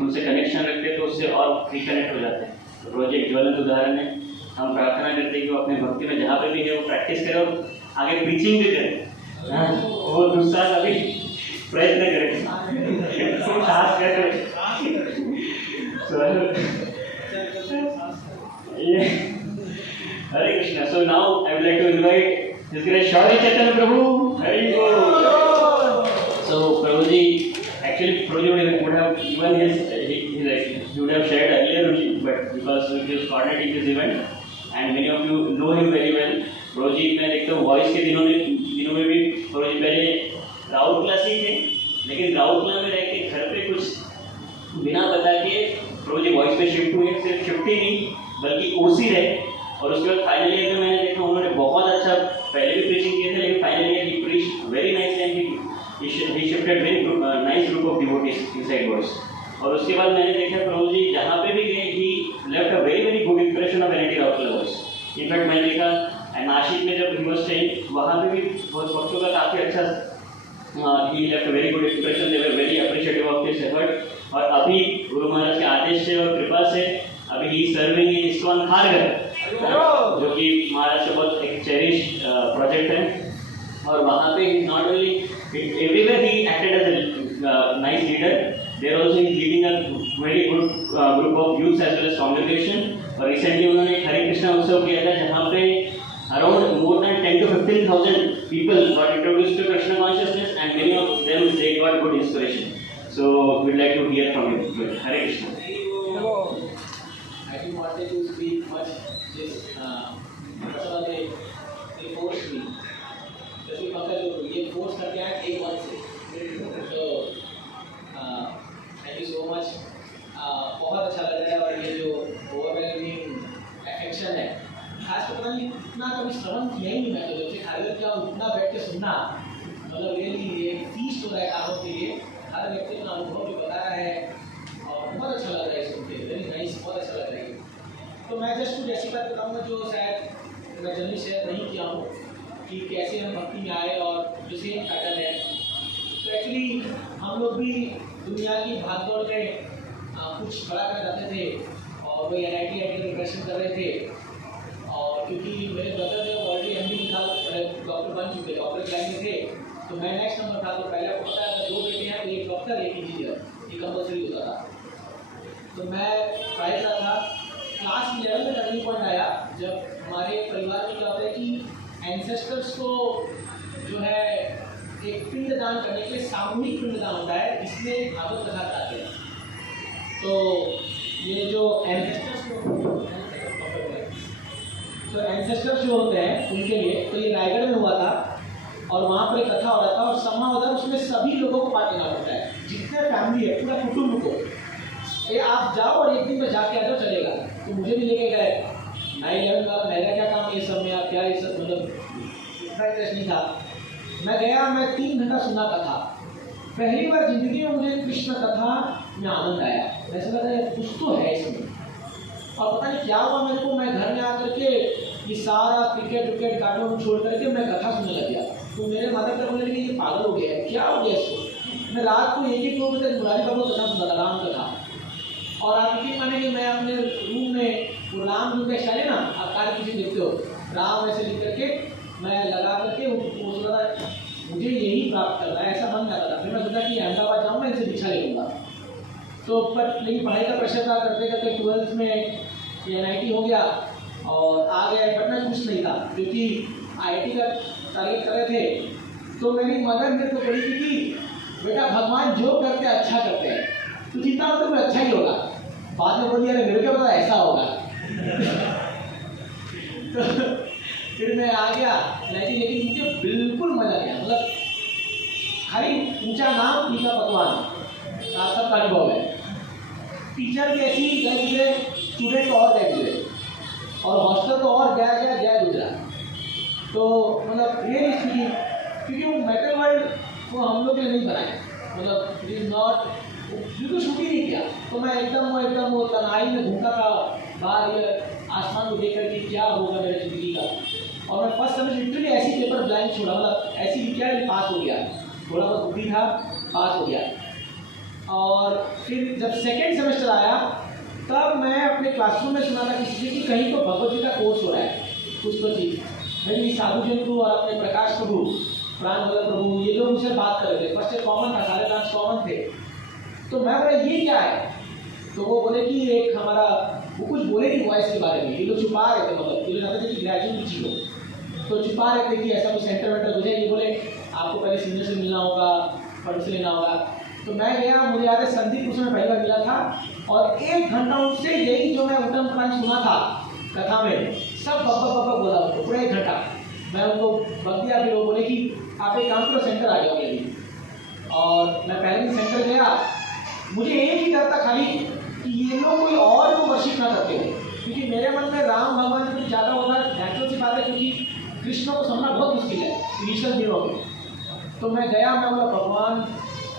उनसे कनेक्शन रखते हैं तो उससे और रिकनेक्ट हो जाते हैं। तो रोज एक ज्वलंत उदाहरण है, हम प्रार्थना करते हैं कि वो अपने भक्ति में जहाँ पे भी है वो प्रैक्टिस करे और आगे प्रीचिंग भी करे। हाँ, वो दूसरा अभी प्रयत्न करे, साहस करे। हरे Krishna. So now I would like to invite His Grace Shaurya Chaitanya Prabhu. Hari Bol. So Prabhuji, actually Prabhuji would have even he would have shared earlier, but because he was coordinating this event and many of you know him very well. Prabhuji मैं देखता हूँ voice के दिनों में भी Prabhuji पहले राउरकेला से ही थे, लेकिन राउरकेला में रह के घर पे कुछ बिना बता के Prabhuji वॉइस पे शिफ्ट हुए। सिर्फ शिफ्ट ही नहीं बल्कि ओसी रहे, और उसके बाद फाइनल ईयर में मैंने देखा उन्होंने बहुत अच्छा पहले भी प्रीचिंग किए थे, लेकिन final year he preached very nice and he shifted very nice group of devotees inside voice. और उसके बाद मैंने देखा प्रभु जी जहाँ पे भी गए he left a very good impression of NIT Rourkela voice. In fact मैंने देखा नासिक में जब he was staying वहाँ पे भी बहुत भक्तों का काफ़ी अच्छा he left a very good impression. They were very appreciative of his effort. और अभी गुरु महाराज के आदेश से और कृपा से अभी ही सर्विंग इन इस्कॉन खारघर, जो कि महाराज का बहुत एक चेरिश प्रोजेक्ट है। और वहाँ पे ही not only everywhere he acted as a nice leader, there also he is leading a very good group of youths as well as congregation. और recently उन्होंने एक हरे कृष्णा उत्सव किया था जहाँ पे around more than 10 to 15,000 people got introduced to Krishna consciousness and many of them they got good inspiration. So we'd like to hear from you. Hare Krishna. I didn't want to speak much. Just they forced me. जैसे मतलब ये force करके आए एक one से, तो thank you so much. बहुत अच्छा लग रहा है। और ये जो ओवरवेलमिंग एफेक्शन है, खास कर पता नहीं इतना कभी श्रवण किया ही नहीं मैं, तो जब से खाली किया इतना बैठ के सुनना, मतलब रियली ये फीस्ट हो रहा है कानों के लिए। हर व्यक्ति अपना अनुभव भी बता रहा है और बहुत अच्छा लग रहा है सुन के, वेरी नाइस, बहुत अच्छा लग रहा है। तो मैं जस्ट कुछ ऐसी बात बताऊँगा जो शायद मैं जनरली शेयर नहीं किया हूँ कि कैसे हम भक्ति में आए और जो सेम पैटर्न है। तो एक्चुअली हम लोग भी दुनिया की भागदौड़ में कुछ बड़ा कर जाते थे और वही NIT की प्रिपरेशन कर रहे थे। और क्योंकि मेरे ब्रदर थे वो ऑलरेडी MD में था, डॉक्टर बन चुके, डॉक्टर के लाइन में थे, तो मैं नेक्स्ट नंबर था। तो पहले आपको पता है दो बेटे हैं, तो एक डॉक्टर एक इंजीनियर, ये कंपल्सरी होता था। तो मैं ट्राई कर रहा था। क्लास 11 में टर्निंग पॉइंट आया जब हमारे परिवार में क्या होता है कि एंसेस्टर्स को जो है एक पिंडदान करने के लिए सामूहिक पिंडदान होता है, जिसमें भागवत कथा कराते हैं। तो ये जो एंसेस्टर्स जो होते हैं उनके लिए, तो ये रायगढ़ में हुआ था और वहाँ पर एक कथा हो रहा था और समा होता है, उसमें सभी लोगों को पार्ट लेना पड़ता है, जितने फैमिली है पूरा कुटुंब को। ये आप जाओ और एक दिन में जाके आ जाओ चलेगा। तो मुझे भी लेके गए 9/11 का, मेरा क्या काम ये सब में, आप क्या ये सब, मतलब इतना इंटरेस्ट नहीं था। मैं गया, मैं 3 घंटा सुना कथा। पहली बार जिंदगी में मुझे कृष्ण कथा में आनंद आया। ऐसा लगा यार कुछ तो है इसमें। और पता नहीं क्या हुआ मेरे को, मैं घर में आकर के ये सारा क्रिकेट विकेट कार्टून छोड़ करके मैं कथा सुनने लग गया। तो मेरे माता पिता बोले कि ये पागल हो गया है, क्या हो गया इसको। मैं रात को 1-2 बजे तक मुरारी बाबू कथा सुनता था, राम कथा। और आप यकीन मानेंगे मैं अपने रूम में वो राम जी का शायद ना आप कार्य किसी लिखते हो, राम ऐसे लिख करके मैं लगा करके वो सोचा था मुझे यही प्राप्त करना है, ऐसा मन करता था। फिर मैं सोचा कि अहमदाबाद जाऊँगा, इनसे दीक्षा ले लूँगा। तो पर लेकिन पढ़ाई का प्रेशर था, करते करते 12th में NIT हो गया और आ गया। बट मैं खुश नहीं था क्योंकि IIT का टारगेट कर रहे थे। तो मेरी मदर मेरे को बोली थी कि बेटा भगवान जो करते अच्छा करते हैं, तो चिंता तो मैं अच्छा ही होगा। बाद में बोली अरे मेरे को पता ऐसा होगा। तो फिर मैं आ गया लेकिन मुझे बिल्कुल मजा गया। मतलब खाली ऊंचा नाम टीका पकवान सब का अनुभव है। टीचर भी ऐसी गए गुजरे, स्टूडेंट और गए गुजरे, और हॉस्टल तो और गया गुजरा। तो मतलब रियली स्पीकिंग, क्योंकि वो मेटल वर्ल्ड वो हम लोग के लिए नहीं बनाए, मतलब इट इज नॉट, बिल्कुल शूट ही नहीं किया। तो मैं एकदम वो तनाई में घूमता था बाहर आसमान को देख करके क्या होगा मेरे जिंदगी का। और मैं फर्स्ट सेमेस्टर लिटरली ऐसी पेपर ब्लैंक छोड़ा, मतलब ऐसी लिखा पास हो गया, थोड़ा बहुत बुद्धि था पास हो गया। और फिर जब सेकेंड सेमेस्टर आया तब मैं अपने क्लासरूम में सुना था किसी से कि कहीं तो भगवत गीता कोर्स हो रहा है कुछ तो चीज़। मेरी साधु जयंतु और अपने प्रकाश प्रभु प्राण वल्लभ प्रभु ये लोग मुझसे बात कर रहे थे। फर्स्ट ईयर कॉमन था, सारे डांस कॉमन थे। तो मैं बोला ये क्या है, तो वो बोले कि एक हमारा वो कुछ बोले नहीं वॉइस के बारे में, ये लोग छुपा रहे थे, मतलब ये लोग चाहते थे कि ग्रेजुएट की चीज हो तो छुपा रहे थे कि ऐसा कुछ सेंटर वेंटर हो जाए। ये बोले आपको पहले सीनियर से मिलना होगा, परमिशन लेना होगा। तो मैं गया, मुझे याद है संदीप उसमें पहली बार मिला था और 1 घंटा उनसे यही जो मैं उठन प्राण सुना था कथा में सब बब्बा बोला उनको पूरा 1 घंटा। मैं उनको बक दिया, फिर वो बोले कि आप एक काम करो सेंटर आ जाओ अभी। और मैं पहले दिन सेंटर गया, मुझे एक ही डर था खाली कि ये लोग कोई और को वर्शिप ना करते हो, क्योंकि मेरे मन में राम भगवान से कुछ ज़्यादा होना नेचुरल सी बात है, क्योंकि कृष्ण को समझना बहुत मुश्किल है इनिशियल दिनों में। तो मैं गया, मैं बोला भगवान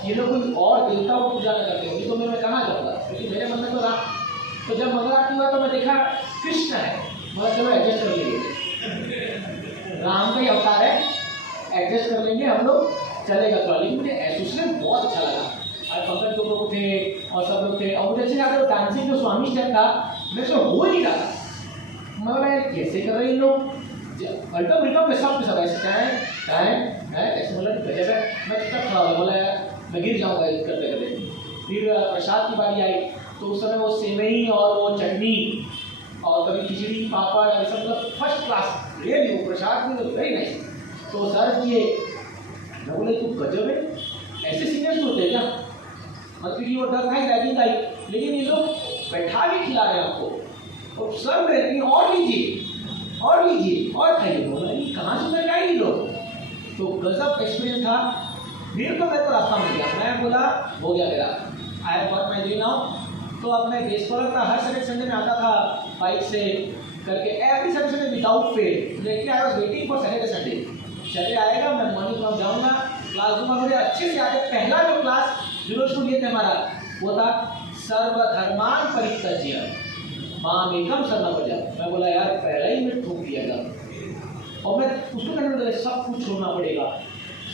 ये लोग कोई और देवता को पूजा करते हो, तो मैं कहाँ जाऊँगा, क्योंकि मेरे मन में तो राम। तो जब मंगल आरती हुआ तो मैं देखा कृष्ण है, मतलब चलो एडजस्ट कर लेंगे, राम का ही अवतार है, एडजस्ट कर लेंगे हम लोग, चलेगा तो। लेकिन मुझे एसोसिएट बहुत अच्छा लगा, और पंकज जो लोग थे और सब लोग थे, और मुझे अच्छे याद है डांसिंग जो स्वामी स्टेप था मेरे से हो ही नहीं रहा। मैं बोला कैसे कर रहे हैं इन लोग, अल्टम रिटम पे सब ऐसे टाइम ऐसे बोला गजब है। मैं चुपचाप खड़ा हो बोला यार मैं गिर जाऊँगा करते करते। फिर प्रसाद की बारी आई तो उस समय वो सेवई और वो चटनी और कभी खिचड़ी पापड़ और सब मतलब फर्स्ट क्लास रियली, वो प्रसाद भी वेरी नाइस। तो सर किए, मैं बोले तू गजब है, ऐसे सीनियर्स होते हैं क्या, मतलब क्योंकि वो डर था ही रैगिंग का ही, लेकिन ये लोग बैठा भी खिला रहे हैं आपको और सर रहती हैं और लीजिए और लीजिए और खाइए। बोला ये कहाँ से मैं खाई लोग, तो गजब एक्सपीरियंस था। फिर तो मेरे को रास्ता मिल गया, मैं बोला हो गया मेरा, I have got my dream now. तो अब मैं गेस्ट फॉलोअर था, हर सैटरडे संडे में आता था बाइक से करके, every Saturday Sunday without pay, लेकिन I was waiting for Saturday Sunday. Saturday आएगा, मैं मॉर्निंग क्लास जाऊँगा, क्लास दूंगा, मुझे अच्छे से आगे। पहला जो क्लास जो लिए थे हमारा वो था सर्वधर्मान परित्यज्य मामेकम शरणं व्रज। मैं बोला यार पहला ही मैं ठोक दिया था, और मैं उसको कहने लगा सब कुछ छोड़ना पड़ेगा,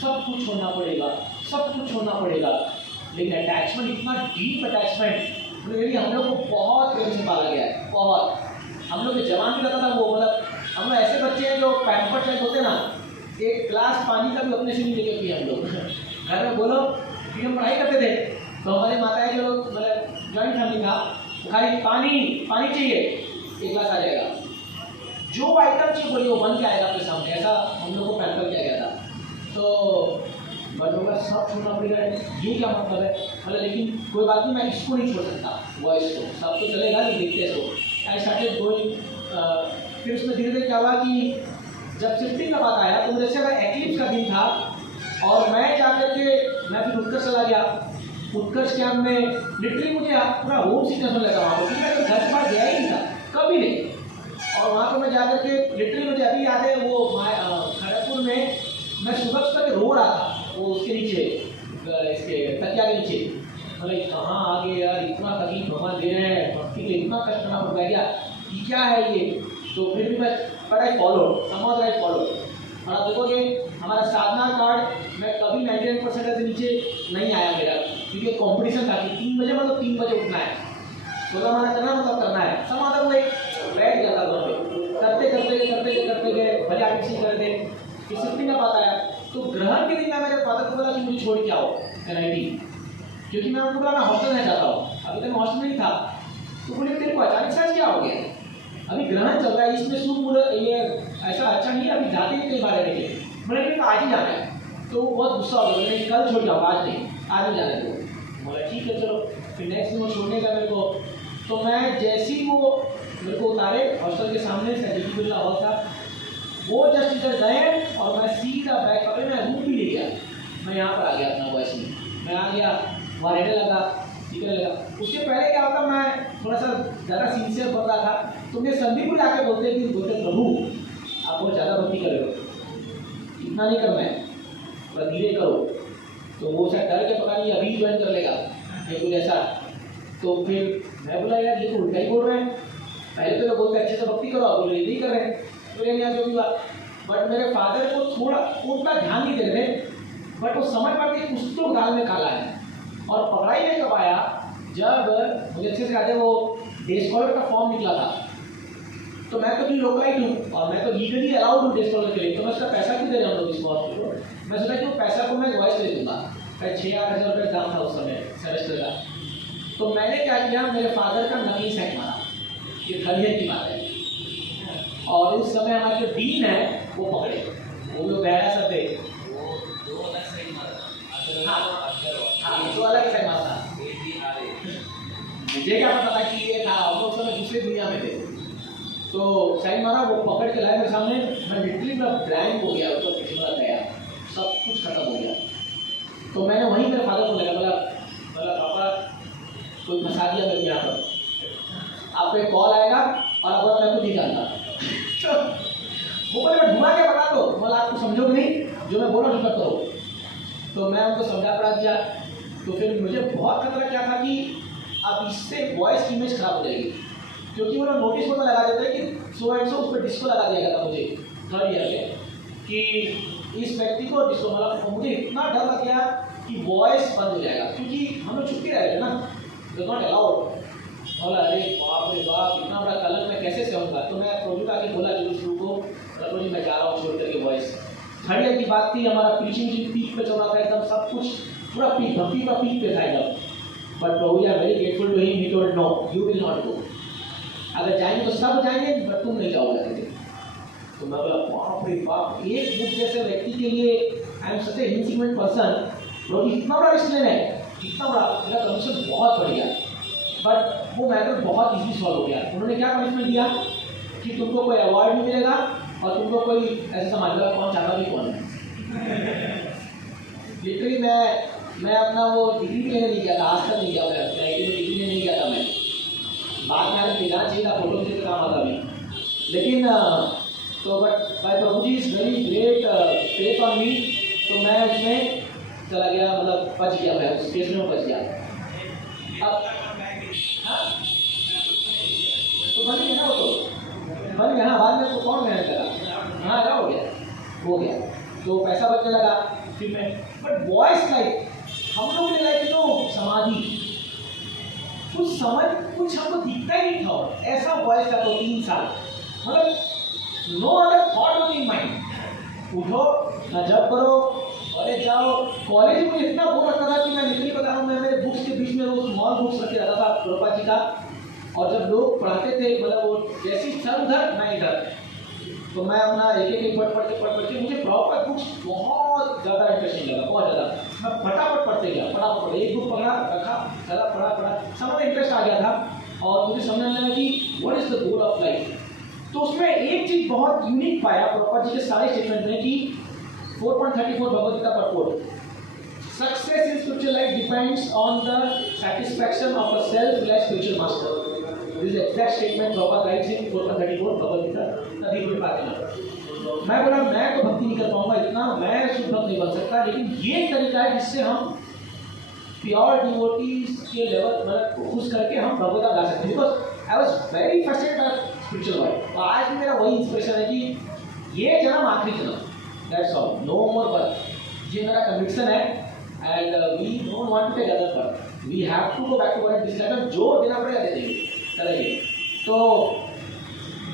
सब कुछ छोड़ना पड़ेगा, सब कुछ छोड़ना पड़ेगा। लेकिन अटैचमेंट, इतना डीप अटैचमेंट, मतलब हम लोग को बहुत प्रेम से पाला गया है, बहुत। हम लोग के जवान भी रहता था वो, मतलब हम लोग ऐसे बच्चे हैं जो पैम्पर्ड टाइप होते ना, एक ग्लास पानी का भी अपने से नहीं लेके पिए हम लोग। घर में बोलो कि हम पढ़ाई करते थे तो हमारी माताएं जो लोग, मतलब जॉइंट फैमिली था, खाली पानी चाहिए, एक ग्लास आ जाएगा, जो आइटम चाहिए बोलिए वो बन के आएगा आपके सामने, ऐसा हम लोग को पैम्पर किया गया था। तो बच्चों का सब छोड़ना पड़ेगा, ये क्या मतलब है, मतलब लेकिन कोई बात नहीं, मैं इसको नहीं छोड़ सकता, वॉइस को, सब तो चलेगा नहीं, देखते तो आई स्टार्टेड गोइंग। फिर उसमें धीरे धीरे क्या हुआ कि जब शिफ्टिंग का बात आया तो मुझे अच्छा लगा, एक्लिप्स का दिन था और मैं जाकर के मैं फिर उत्कर्ष चला गया। उत्कर्ष कैंप में लिटरली मुझे पूरा होम सिकनेस होने लगा वहाँ पर, क्योंकि मैं घर से बाहर गया ही नहीं था कभी नहीं। और वहाँ पर मैं जाकर के लिटरली मुझे अभी याद है, वो खड़गपुर में मैं सुबह के रो रहा था, वो उसके नीचे इसके तकिया के नीचे, मतलब कहाँ आ गए यार, इतना तकलीफ भगवान दे रहे हैं, भक्ति के लिए इतना कष्ट करना पड़ गया, ये क्या है ये। तो फिर भी मैं बट आई फॉलो, समझ आई फॉलो। और आप देखोगे हमारा साधना कार्ड में कभी 99% से नीचे नहीं आया मेरा, क्योंकि कंपटीशन था कि 3 बजे मतलब 3 बजे उठना है, 16 माना करना मतलब करना है। समाधान में बैठ गया था घर पे, करते गए, भले आगे किसी कर दे, शिफ्टिंग का बात आया तो ग्रहण के दिन मैं मेरे फादर को बोला कि मुझे छोड़ के आओ NIT, क्योंकि मैं उनको बोला मैं हॉस्टल में जाता हूँ, अभी तक मैं हॉस्टल में नहीं था। तो बोले तेरे को अचानक से क्या हो गया, अभी ग्रहण चल रहा है, इसमें शुभ ये ऐसा अच्छा नहीं है, अभी जाते हैं कई बार रहने के, बोले फिर आज ही जाना है। तो वो बहुत गुस्सा हो गया, बोले कल छोड़ जाओ, आज नहीं, आज ही जाने दो। बोला ठीक है चलो। फिर नेक्स्ट दिन वो छोड़ने का मेरे को, तो मैं जैसे ही वो मेरे को उतारे हॉस्टल के सामने से बिल्ला हॉल था, वो जस्ट इधर गए और मैं सीधा बैग पकड़े, मैं रूम भी ले गया, मैं यहाँ पर आ गया अपना वॉइस में, मैं आ गया वहाँ रहने लगा, सीखने लगा। उसके पहले क्या होता, मैं थोड़ा सा ज़्यादा सिंसियर बन रहा था, तो मुझे संदीप भी आके बोलते प्रभु आप बहुत ज़्यादा भक्ति कर रहे हो, इतना नहीं करना है, थोड़ा धीरे करो। तो वो शायद डर के पता नहीं अभी ज्वाइन कर लेगा ये कुछ ऐसा। तो फिर मैं बोला यार ये तो उल्टा ही बोल रहे हैं, पहले तो लोग बोलते अच्छे से भक्ति करो, आप बोले यही कर रहे हैं, तो यहाँ जो भी बात। बट मेरे फादर को थोड़ा उतना ध्यान नहीं दे रहे, बट वो समझ पाते कुछ तो दाल में काला है, और पकड़ा ही नहीं कब आया, जब मुझे अच्छे से याद है वो डे स्कॉलर का फॉर्म निकला था। तो मैं तो भी लोकलाइट हूँ और मैं तो लीगली अलाउड हूँ डे स्कॉलर के लिए, तो मैं उसका पैसा क्यों दे रहा हूँ लोग इस बात को। मैं सोचा कि वो पैसा को मैं वॉइस दे दूँगा, 6-8 हज़ार रुपये दाम था उस समय सेमेस्टर का। तो मैंने क्या किया, मेरे फादर का नकली साइन मारा, ये थर्ड ईयर की बात है। और उस समय हमारे जो डीन है वो पकड़े, वो लोग बहरा सब थे। हाँ, तो अलग साइन मारा था। मुझे क्या पता था कि ये था, हम लोग समय दूसरे दुनिया में थे। तो साइन मारा, वो पकड़ के लाए मेरे सामने, मैं लिटरली मैं ब्लैंक हो गया, उसको पिछड़ा गया, सब कुछ खत्म हो गया। तो मैंने वहीं मेरे फादर को लगा, बोला पापा कोई फंसा दिया मेरे यहाँ पर, आपको एक कॉल आएगा और अब मैं कुछ नहीं जानता। तो वो बोले मैं घुमा के बता दो, बोला आपको समझोगे नहीं, जो मैं बोल रहा हूँ करो। तो मैं उनको समझा पढ़ा दिया। तो फिर मुझे बहुत खतरा क्या था कि अब इससे वॉइस की इमेज खराब हो जाएगी, क्योंकि वो लोग नोटिस बोर्ड लगा देते हैं कि सो एंड सो उस पर डिस्को लगा दिया गया था मुझे थर्ड ईयर में, कि इस व्यक्ति को डिस्को, मतलब मुझे इतना डर लग गया कि वॉइस बंद हो जाएगा, क्योंकि हम लोग छुट्टी रहे थे ना, डज नॉट अलाउड। बोला अरे बाप रे बाप, इतना बड़ा कलर मैं कैसे सहूँगा। तो मैं प्रोजेक्ट आके बोला जुलूस शुरू को, प्रोजेक्ट मैं जा रहा हूँ छोड़ करके वॉइस। थर्ड ईयर की बात थी, हमारा प्रीचिंग पीक पे चल रहा था एकदम, सब कुछ पूरा पीक, भक्ति का पीक पे था एकदम। But Prabhu ji are very grateful to him, he told no you will not go, अगर जाएंगे तो सब जाएंगे बट तुम नहीं जाओगे। तो मैं बोला बाप रे बाप, एक बुक जैसे व्यक्ति के लिए I am such a insignificant person, प्रभु जी इतना बड़ा रिस्क लेना है, इतना बड़ा, मेरा कमीशन बहुत बढ़ गया। बट वो मैटर बहुत इजीली सॉल्व हो गया। उन्होंने क्या पनिशमेंट दिया कि तुमको कोई अवार्ड नहीं मिलेगा और तुमको कोई ऐसे समाज का कौन चाहता भी कौन है। लिटरली मैं अपना वो डिग्री भी लेने नहीं गया था, आज तक नहीं गया, मैं डिग्री लेने नहीं गया था। मैं बाद में आगे मिलना चाहिए था, फोटो से काम आता भी, लेकिन तो but my Prabhu ji is very great faith on me. तो मैं उसमें चला गया, मतलब बच गया, मैं उस केस में बच गया। अब हाँ तो बन गया ना, वो तो बन गया ना, बाद में तो कौन मेहनत करा, हाँ क्या हो गया, तो पैसा बचने लगा फिर मैं। बट वॉइस लाइक हम लोग ने लाइक समाधि कुछ हमको दिखता ही नहीं था, और ऐसा वॉइस था 2-3 साल, मतलब no other thought on in mind. उठो ना, जब करो, कॉलेज जाओ। कॉलेज में मुझे इतना बोर लगता था कि मैं लिटरली बता रहा हूँ, मैं मेरे बुक्स के बीच में वो स्मॉल बुक्स रखे रहता था प्रभुपाद जी का, और जब लोग पढ़ाते थे, मतलब वो जैसी सर उधर मैं इधर, तो मैं अपना एक पढ़ के मुझे प्रॉपर बुक्स बहुत ज़्यादा इंटरेस्टिंग लगा, बहुत ज़्यादा। मैं फटाफट पढ़ते गया, फटाफट एक बुक पकड़ा, रखा, चला, पढ़ा, सब में इंटरेस्ट आ गया था, और मुझे समझ में आया कि what is the goal of life. तो उसमें एक चीज़ बहुत यूनिक पाया प्रभुपाद जी के सारे स्टेटमेंट में, कि 4.34 भगवद गीता पर quote, success in spiritual life depends on the satisfaction of a selfless spiritual master. This is exact statement Prabhupada writes in 4.34 Bhagavad Gita, तभी कोई बात नहीं। मैं बोला मैं तो भक्ति नहीं कर पाऊंगा इतना, मैं शुद्ध भक्त नहीं बन सकता, लेकिन ये तरीका है जिससे हम प्योर डिवोटीज के लेवल मतलब खुश करके हम भगवद गा सकते हैं। बिकॉज आई वॉज वेरी फर्स्टेड बाय स्पिरिचुअल वर्ल्ड, और आज भी मेरा वही इंस्पिरेशन है कि ये जन्म आखिरी जन्म, that's all, no more birth. ये मेरा कन्विक्शन है, and we don't want to take other birth, we have to go back to world this life, जो देना पड़ेगा दे देंगे, करेंगे। तो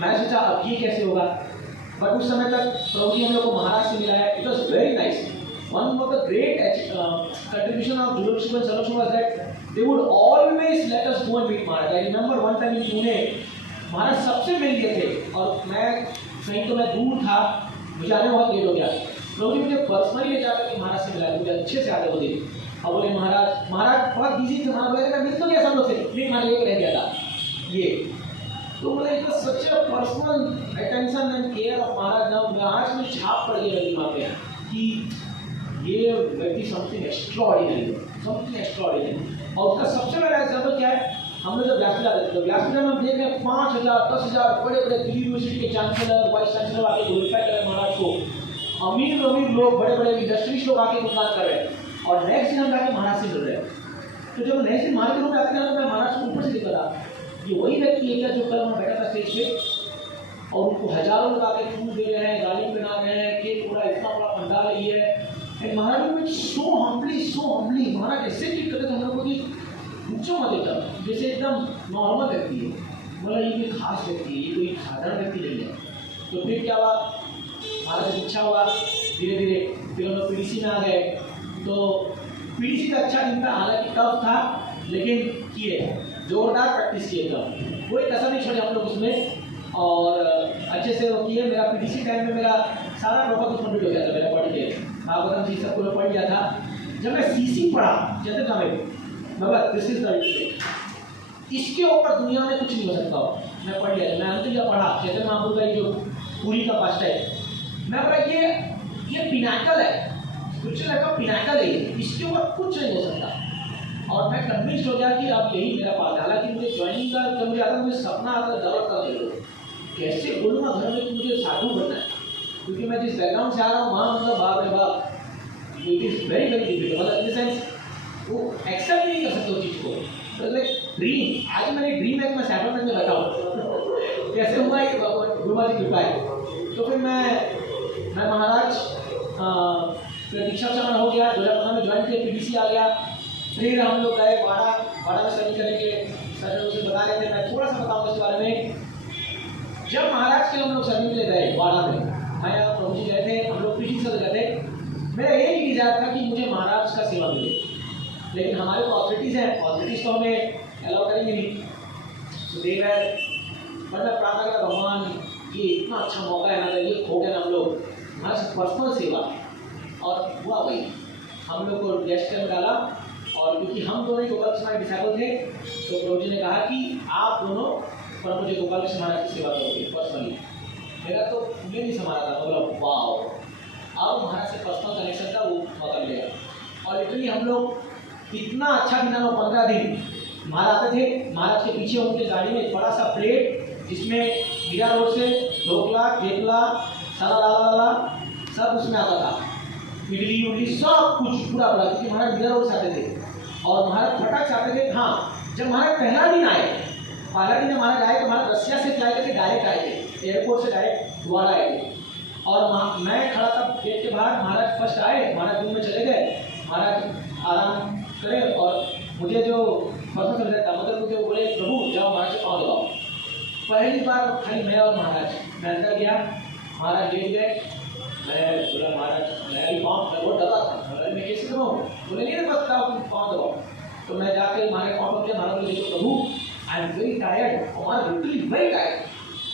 मैं सोचा अब ये कैसे होगा, बट उस समय तक प्रभु जी हम लोग को महाराज से मिलाया, it was very nice. One of the great contribution of Julur Shiva and Saraswati was that they would always let us go and meet Maharaj. I remember one time in Pune, महाराज सबसे मिल लिए थे, और मैं कहीं तो मैं दूर था, मुझे आने बहुत लेट हो गया। प्रभु जी मुझे पर्सनली ले जाकर के महाराज से मिलाया, मुझे अच्छे से आगे वो दिन, और बोले महाराज बहुत बिजी थे, महाराज बोले मैं मिल तो गया सब लोग से, लेकिन महाराज एक रह गया था ये। तो मतलब it was such a personal attention and care of Maharaj. Now आज में छाप पड़ गई मेरे दिमाग में कि ये व्यक्ति समथिंग एक्स्ट्राऑर्डिनरी। और उसका सबसे बड़ा एग्जाम्पल क्या है, हम लोग जब व्यासपीठ आते थे, तो व्यासपीठ में हम देख रहे हैं 5,000 10,000 बड़े बड़े दिल्ली यूनिवर्सिटी के चांसलर, वाइस चांसलर आके ग्लोरीफाई कर रहे हैं महाराज को, अमीर लोग, बड़े बड़े इंडस्ट्रीज लोग आके गुणगान कर रहे हैं, और नेक्स्ट दिन हम जाके महाराज से मिल रहे हैं। तो जब नेक्स्ट दिन मार्केट में आते हैं तो मैं महाराज को ऊपर से देखा था, ये वही व्यक्ति है जो कल वहाँ बैठा था स्टेज पे, और उनको हजारों लोग आके फूल दे रहे हैं, गाली बना रहे हैं, केक पूरा इतना बड़ा पंडाल है ये। एंड महाराज में सो हम्बली महाराज ऐसे ट्रीट करते थे हम लोग पूछो मत एकदम जैसे एकदम नॉर्मल व्यक्ति है। बोला ये कोई खास व्यक्ति है, ये कोई साधारण व्यक्ति नहीं है। तो फिर क्या हुआ, हमारा जब इच्छा हुआ धीरे धीरे फिर हम लोग पीडीसी में आ गए। तो पीडीसी का अच्छा दिन था, हालांकि टफ था लेकिन किए, जोरदार प्रैक्टिस किए एकदम, कोई कसर नहीं छोड़े हम लोग उसमें। और अच्छे से वो किए। मेरा पीडीसी टाइम में मेरा सारा प्रॉपर कुछ कंप्लीट हो गया था, मेरा पढ़ के भागवतम जी सब पूरा पढ़ गया था। जब मैं सीसी पढ़ा चैतन्य था बाबा दिस इज द इसके ऊपर दुनिया में कुछ नहीं हो सकता हो। मैं पढ़ लिया, मैं अंतिम पढ़ा चैतन्य महाप्रभु का जो पूरी का पास्ट है, मैं बोला ये पिनाकल है, कुछ का पिनाकल है, इसके ऊपर कुछ नहीं हो सकता। और मैं कन्विंस हो गया कि अब यही मेरा पास। हालांकि मुझे ज्वाइनिंग का जब मुझे आता मुझे सपना आता जरूरत कर दे कैसे बोलूँगा घर में कि मुझे साधु बनना है, क्योंकि मैं जिस बैकग्राउंड से आ रहा हूँ वहाँ मतलब बाप रे बाप it is very very difficult. मतलब इन द सेंस वो एक्सेप्ट नहीं कर सकते उस चीज़ को। तो लाइक ड्रीम, आज मैंने ड्रीम है कि मैं सैटरडे में बताऊँ कैसे हुआ ये गुरुमा जी कृपा है। तो फिर मैं महाराज प्रतीक्षा चरण हो गया, 2015 में ज्वाइन किया, पीडीसी आ गया। फिर हम लोग गए बाड़ा में सर्विस करेंगे, सर उसे बता रहे थे, मैं थोड़ा सा बताऊँगा इस बारे में। जब महाराज के हम लोग सर्विस ले गए बाड़ा में, मैं प्रभु जी गए थे, हम लोग पीडीसी से गए थे। मेरा एक ही डिजायर था कि मुझे महाराज का सेवा मिले, लेकिन हमारे तो ऑथोरिटीज़ हैं, ऑथोरिटीज़ तो हमें अलाउ करेंगे नहीं। तो देर है मतलब प्रार्थना करा भगवान ये इतना अच्छा मौका है ना, ये खो गया ना हम लोग हमारे पर्सनल सेवा। और हुआ वही, हम लोग को गेस्ट में डाला। और क्योंकि हम दोनों ही गोपाल कृष्ण महाराज डिसाइबल थे, तो प्रभु जी ने कहा कि आप दोनों पर मुझे गोपाल कृष्ण महाराज की सेवा करोगे पर्सनली। मेरा तो मुझे नहीं संभाला था, मतलब वाह, अब महाराज से पर्सनल कनेक्शन का वो मौका मिलेगा। और लिटरली हम लोग इतना अच्छा बिना 15 दिन महाराज आते थे। महाराज के पीछे उनके गाड़ी में एक बड़ा सा प्लेट जिसमें मीरा रोड से ढोकला थेपला साला लाला सब उसमें आता था, इडली उडली सब कुछ पूरा बड़ा, क्योंकि महाराज मीरा रोड से आते थे और महाराज फटाक से आते थे। हाँ, जब महाराज पहला दिन महाराज आए तो महाराज रसिया से फ्लाई करके डायरेक्ट आए थे, एयरपोर्ट से डायरेक्ट द्वारा आए थे। और मैं खड़ा था गेट के बाहर, महाराज फर्स्ट आए, महाराज रूम में चले गए, महाराज आराम करें। और मुझे जो पर्सन चल रहा था मतलब मुझे बोले प्रभु जाओ महाराज से पाँव दबाओ। पहली बार खाली मैं और महाराज, मैं अंदर गया, महाराज लेट गए। मैं बोला महाराज मैं भी पाँव, मैं बहुत डरा था, महाराज मैं कैसे दबाऊँ? बोले नहीं बस पाँव दबाओ। तो मैं जाकर हमारे पाँव पर किया, महाराज बोले Prabhu I am very tired, हमारा literally very tired,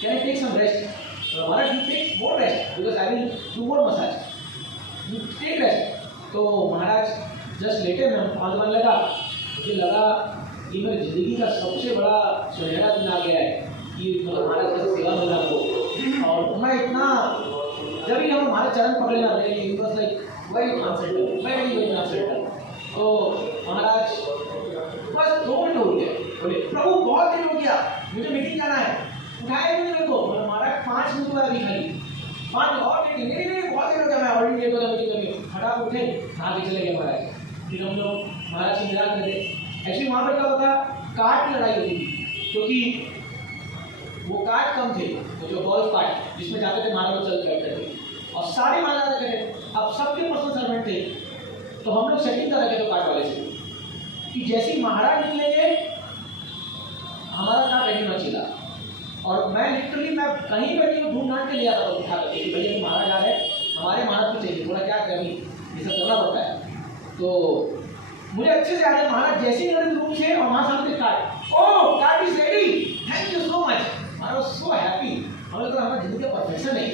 can I take some rest? Maharaj you take more rest because I will do more massage, you take rest. तो महाराज जस्ट लेटे, मैं पाँव दबाने लगा, मुझे लगा कि मेरी ज़िंदगी का सबसे बड़ा सुनहरा दिन आ गया है कि मतलब महाराज का सेवा मिला हमको। और मैं इतना जब भी हम हमारे चरण पकड़े ना रहे, it was like very unsettle, very very unsettle. तो महाराज बस 2 मिनट हो गए, बोले प्रभु बहुत देर हो गया, मुझे मीटिंग जाना है, उठाए नहीं मेरे को। महाराज 5 मिनट वाला दिखाई, 5 और मीटिंग, नहीं बहुत देर हो गया, मैं ऑलरेडी लेट हो गया मीटिंग करके। फटाफट उठे, नहा के चले गए महाराज। फिर हम लोग महाराज की निराश करते। एक्चुअली वहाँ पर क्या होता, कार्ड की लड़ाई होती थी, क्योंकि वो कार्ड कम थे, तो जो गोल्फ कार्ड जिसमें जाते थे महाराज चल करते थे, और सारे महाराज जाते थे। अब सबके पर्सनल सर्वेंट थे, तो हम लोग सेटिंग कर रखे थे कार्ड वाले से कि जैसे ही महाराज निकलेंगे हमारा कार्ड रेडी होना चाहिए। और मैं लिटरली मैं कहीं बैठी हूँ ढूंढ ढांड के लिया था उठा करके कि भैया महाराज आ रहे हैं, हमारे महाराज को चाहिए, थोड़ा क्या करें, ये सब करना पड़ता है। तो मुझे अच्छे से याद है, महाराज जैसे ही मेरे रूम से और वहाँ सामने card, oh card is ready, thank you so much, I was so happy. हमें तो हमारा जिंदगी का परफेक्शन है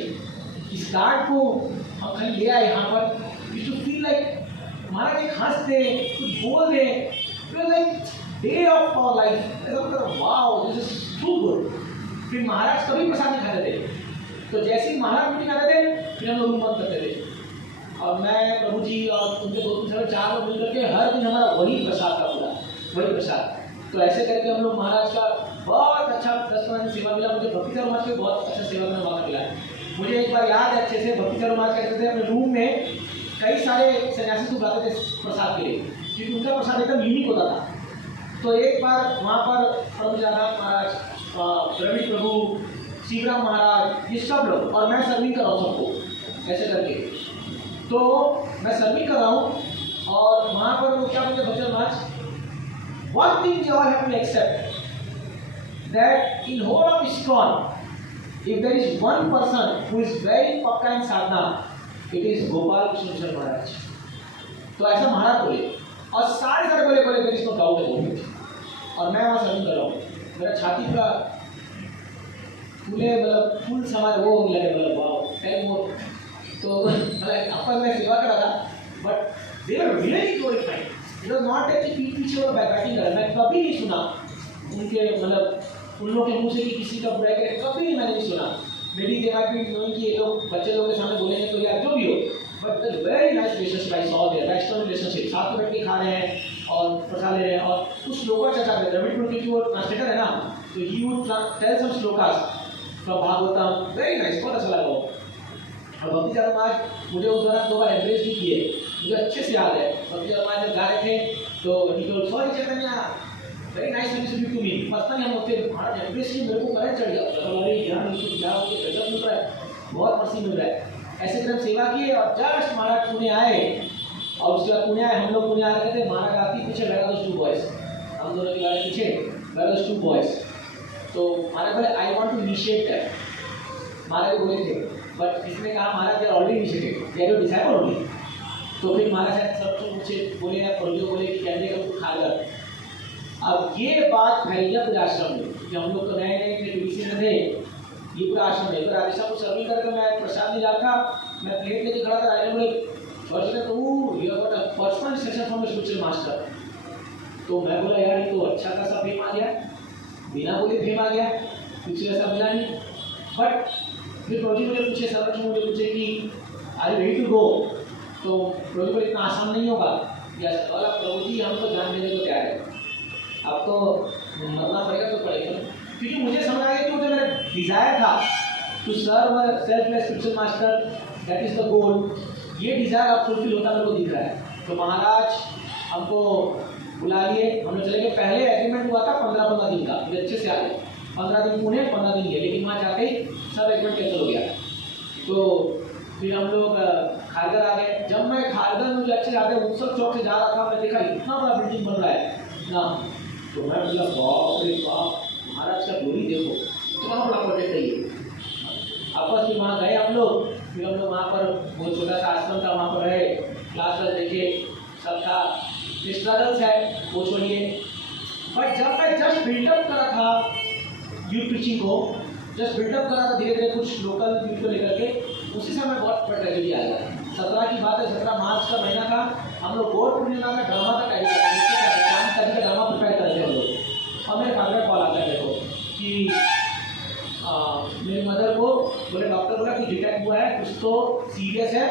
इस कार्ड को हम खाली ले आए यहाँ पर। यू शुड फील लाइक महाराज एक हंस दे, कुछ बोल दे, it was like day of our life. ऐसा मतलब wow this is too good. फिर महाराज कभी प्रसाद नहीं खाते थे, तो जैसे ही महाराज मीटिंग आते थे फिर हम लोग रूम बंद करते थे, और मैं प्रभु जी और उनके 2-3-4 लोग मिल करके हर दिन हमारा वही प्रसाद का पूरा वही प्रसाद। तो ऐसे करके हम लोग महाराज का बहुत अच्छा 10-15 दिन सेवा मिला। मुझे भक्ति चरण महाराज के बहुत अच्छा सेवा करने का मौका मिला है। मुझे एक बार याद है अच्छे से, भक्ति चरण महाराज कहते थे अपने रूम में कई सारे सन्यासी को बुलाते थे प्रसाद के लिए, क्योंकि उनका प्रसाद एकदम यूनिक होता था। तो एक बार वहाँ पर प्रभु जगन्नाथ महाराज, द्रविड़ प्रभु, शिवराम महाराज, ये सब लोग, और मैं सर्विंग कर रहा हूँ सबको ऐसे करके। तो मैं सर्विंग कर रहा हूँ और वहाँ पर वो क्या बोलते भजन महाराज one thing we all have to accept, that in whole of ISKCON, if there is one person who is very pakka in sadhana, it is Gopal Krishna Mishra Maharaj. तो ऐसा महाराज बोले और सारे बोले मेरे इसको डाउट है बोले, और मैं वहाँ सभी कर रहा हूँ, मेरा छाती पूरा फूले, मतलब फूल समाज वो होने लगे, मतलब वाह टेल मोर। तो मतलब अपन मैं सेवा कर रहा था, but they are really glorifying. It was not that कि पीछे वो बैटिंग कर रहा, मैं कभी नहीं सुना उनके मतलब उन लोगों के मुंह से कि किसी का बुराई करे, कभी नहीं मैंने नहीं सुना। मेरी दिमाग में नोइंग कि ये लोग बच्चे लोग के सामने बोलेंगे तो यार जो भी हो, but very nice relationship I saw there, western relationship, साथ में बैठ के खा रहे हैं और प्रसाद ले रहे हैं और कुछ श्लोका चर्चा कर रहे हैं। द्रविड़ क्योंकि वो ट्रांसलेटर है ना, तो he would tell some shlokas from Bhagavatam, very nice, बहुत अच्छा लगा वो। और भक्ति चारू महाराज मुझे उस दौरान 2 बार एम्ब्रेस भी किए, मुझे अच्छे से याद है। भक्ति चारू महाराज जब गा रहे थे तो he told sorry Chaitanya, very nice service to me. Personally हम लोग महाराज एम्ब्रेस की मेरे को करंट चढ़ गया, अरे यार इसको क्या हो गया, गजब मिल रहा है, बहुत मर्सी मिल रहा है। ऐसे क्रम सेवा किए और जस्ट महाराज पुणे आए, और उसके बाद पुणे आए, हम लोग पुणे आ रहे थे, महाराज आती पीछे बैठा दो 2 बॉयज, हम दोनों के बारे पीछे बैठा दो 2 बॉयज। तो महाराज बोले I want to initiate that, महाराज बोले थे, बट इसने कहा महाराज they already initiated, they are disciple only. तो फिर महाराज शायद सब तो मुझे बोले या प्रोजो बोले कि कहने का कुछ खाकर। अब ये बात फैल गया पूरे आश्रम में कि हम लोग तो नए नए थे, डीसी में थे, ये पूरा आश्रम में। तो राधेश्याम को सर्विंग करके मैं प्रसाद नहीं डाल था, मैं प्लेट लेके खड़ा था, राजा बोले तो ये what a personal session from spiritual master. तो मैं बोला यार ये तो अच्छा खासा फेम आ गया, बिना बोले फेम आ गया, कुछ ऐसा मिला नहीं। बट फिर प्रोजी मुझे पूछे, सर्वक्ष मुझे पूछे कि are you ready to go, तो प्रोजी बोले इतना आसान नहीं होगा, यस बोला प्रभु जी हम तो जान देने को तैयार है, अब तो मरना पड़ेगा तो पड़ेगा। क्योंकि मुझे समझ आ गया कि वो जो मेरा डिज़ायर था to serve selfless spiritual master, that is the goal, ये डिज़ायर अब फुलफिल होता मेरे को दिख रहा है। तो महाराज हमको बुला लिए, हम लोग चले गए। पहले एग्रीमेंट हुआ था 15 दिन का, ये अच्छे से आ गए, 15 दिन पुणे 15 दिन ये, लेकिन वहाँ जाते ही सब एग्रीमेंट कैंसिल हो गया। तो फिर हम लोग खारगर आ गए। जब मैं खारगर मुझे अच्छे जाते उत्सव चौक से जा रहा था, मैं देखा इतना बड़ा बिल्डिंग बन रहा है ना, तो मैं बोला बाप रे बाप, महाराज का गोली देखो, इतना बड़ा प्रोजेक्ट है ये। आपस में वहाँ गए हम लोग, फिर हम लोग वहाँ पर बहुत छोटा सा आश्रम था, वहाँ पर रहे, क्लास देखे, सब था, स्ट्रगल्स है वो छोड़िए। बट जब मैं जस्ट बिल्डअप करा था यूथ प्रीचिंग को, जस्ट बिल्डअप करा था धीरे धीरे कुछ लोकल यूथ को लेकर के, उसी समय बहुत बड़ा ट्रेजेडी आ गया। 17 की बात है, 17 मार्च का महीना था, हम लोग गौर पूर्णिमा का ड्रामा का टाइप का ड्रामा प्रिपेयर कर रहे थे हम लोग। और मेरे फादर कॉल आता है देखो कि मेरी मदर को बोले, डॉक्टर बोला कि डिटेक्ट हुआ है, कुछ तो सीरियस है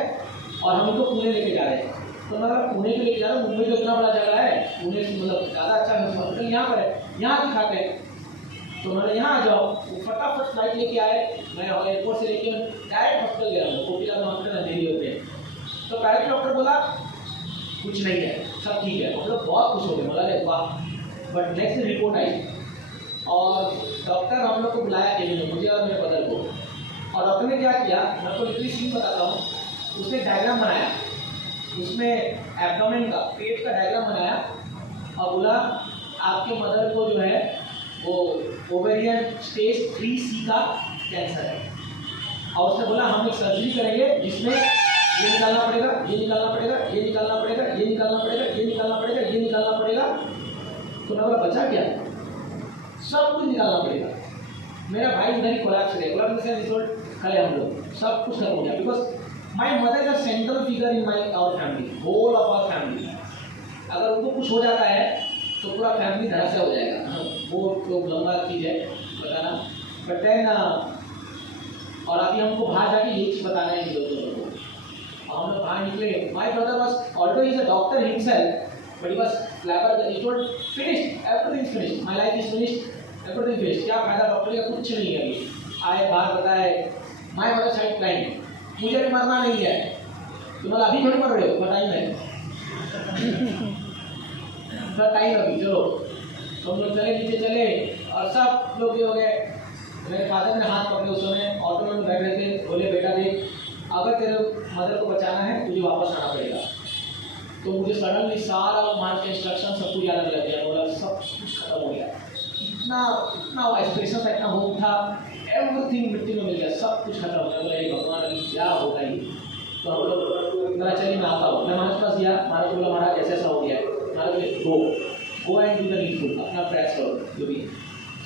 और हम उनको पुणे लेके जा रहे हैं। तो मैं पुणे को लेके जा रहा हूँ, मुंबई तो इतना बड़ा जगह है, पुणे से मतलब ज़्यादा अच्छा हॉस्पिटल यहाँ पर है, यहाँ दिखाते हैं। तो मैंने यहाँ आ जाओ, वो फटाफट फ्लाइट लेके आए, मैं एयरपोर्ट से लेके डायरेक्ट हॉस्पिटल गया, कोकिला में हॉस्पिटल अंधेरी होते हैं। तो प्राइवेट डॉक्टर बोला कुछ नहीं है, सब ठीक है, हम लोग बहुत खुश हो गए, बोला अरे वाह। बट नेक्स्ट दिन रिपोर्ट आई और डॉक्टर हम लोग को बुलाया केबिन में, मुझे और मेरे ब्रदर को, और डॉक्टर ने क्या किया, मैं आपको लिटरली सीन बताता हूँ। उसने डायग्राम बनाया, उसमें एब्डोमेन का, पेट का डायग्राम बनाया और बोला आपके मदर को जो है वो ओवेरियन स्टेज 3C का कैंसर है। और उसने बोला हम एक सर्जरी करेंगे जिसमें ये निकालना पड़ेगा, ये निकालना पड़ेगा, ये निकालना पड़ेगा, ये निकालना पड़ेगा, ये निकालना पड़ेगा, ये निकालना पड़ेगा। तो मैं बोला बचा क्या, सब कुछ निकालना पड़ेगा। मेरा भाई उधर ही कोलैप्स है, कोलैप्स से रिजल्ट खड़े हम लोग, सब कुछ खत्म हो गया। Because my mother is a central figure in my our family, whole of our family. अगर उनको कुछ हो जाता है तो पूरा फैमिली धराशायी हो जाएगा, वो तो लंबा चीज़ है बताना। बट देन और अभी हमको बाहर जाके ये चीज़ बताना है इन लोगों को। हम लोग बाहर निकले, my brother was although is a doctor himself, but he was flabbergasted. He told, finished, everything is finished, my life is finished, everything finished. क्या फायदा डॉक्टर का, कुछ नहीं है अभी। आए बाहर बताए, my mother side crying, मुझे भी मरना नहीं है, तुम्हारा अभी थोड़ी मर रहे हो, टाइम है, थोड़ा टाइम अभी, चलो। तो हम लोग चले, नीचे चले और सब लोग ये हो गए। मेरे फादर ने हाथ पकड़े, उस समय ऑटो में बैठ रहे थे, बोले बेटा देख, अगर तेरे मदर को बचाना है तुझे वापस आना पड़ेगा। तो मुझे सडनली सारा मार्च के इंस्ट्रक्शन सब कुछ याद लग गया, बोला सब इतना इतना एक्सप्रेशन था, इतना होप था, एवरीथिंग मिट्टी में मिल गया, सब कुछ खत्म हो गया। बोले भगवान अभी क्या होगा ये। तो हम लोग मेरा चलिए मैं आता हूँ, मैं महाराज के पास गया, महाराज को बोला महाराज ऐसा ऐसा हो गया। महाराज बोले go and do the needful, अपना प्रयास करो जो भी।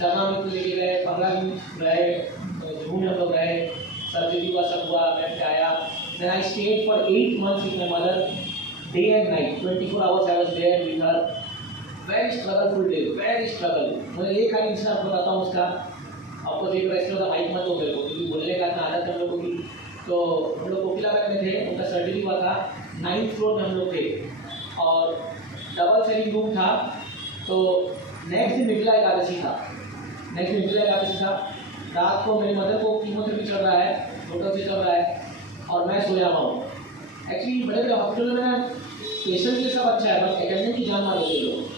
चरना में तो लेके गए, 15 दिन रहे, जून हम लोग रहे, सर्जरी हुआ, सब हुआ, मैं फिर आया। Then I stayed for 8 months with my mother, day and night, 24 hours I was there with her. Very struggleful day, very struggle. मैं एक खाली इंसान बताता हूँ उसका, आपको देख रहे हो माइक मत हो मेरे को, क्योंकि बोलने का इतना आदत हम लोगों की। तो हम लोग कोकिलाबेन में थे, उनका सर्जरी हुआ था, 9th फ्लोर में हम लोग थे और डबल सेलिंग रूम था। तो नेक्स्ट दिन निर्जला एकादशी था, रात को मेरी मदर को कीमोथेरेपी चल रहा है, डॉक्टर से चल रहा है और मैं सोया हुआ हूँ। एक्चुअली बड़े बड़े हॉस्पिटल में ना पेशेंट के सब अच्छा है, बट अटेंडेंट की जान मार देते लोग।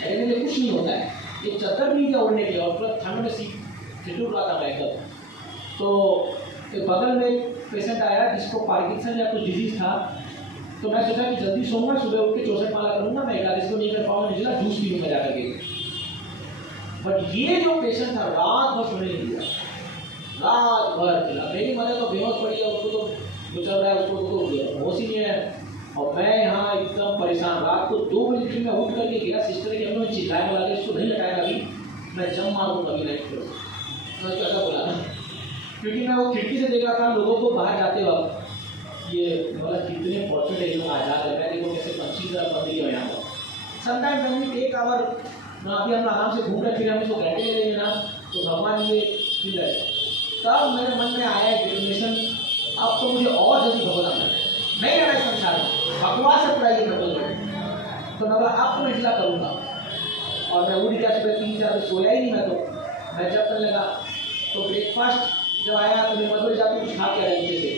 अटेंडेंट में कुछ नहीं होता है, एक चद्दर भी नहीं था ओढ़ने के लिए और पूरा ठंड में ठिठुर रहा था मैं एकदम। तो एक बगल में एक पेशेंट आया जिसको पार्किंसन या कुछ डिजीज था। तो मैं सोचा कि जल्दी सोऊंगा, सुबह उठ के 64 माला करूँगा, मैं एकादशी को नहीं कर पाऊँगा, निकला जूस पीऊँगा जाकर के। बट ये जो पेशेंट था रात भर सोने नहीं दिया, रात भर चला। मेरी मदर तो बेहोश पड़ी है, उसको तो जो चल रहा है उसको तो होश ही नहीं है। और मैं यहाँ एकदम परेशान, रात को 2 बजे मैं उठ करके गया, सिस्टर के हम लोग चिल्लाने वाले, इसको नहीं हटाएगा अभी, मैं जम मारूंगा अभी नाइट फ्लोर। मैं उसको ऐसा बोला, क्योंकि मैं वो खिड़की से देख रहा था लोगों को बाहर जाते वक्त, ये मतलब कितने फॉर्चुनेट है, लोग आजाद है। मैं देखो कैसे पंछी की तरह बंद किया यहाँ पर। Sometime when we take our, अभी हम आराम से घूम रहे फिर हम इसको घंटे ले लेंगे ना, तो भगवान ये फील है। तब मेरे मन में आया डिटर्मिनेशन, अब तो मुझे और जल्दी भगवान करना है, नहीं रहना है संसार में, बकवास से पूरा ये खत्म कर। तो मैं बोला अब तो निर्जला करूँगा। और मैं उठ गया, सुबह 3-4 बजे, सोया ही नहीं मैं जब करने लगा। तो ब्रेकफास्ट जब आया तो मेरी मदर जाकर कुछ खा के आया नीचे से,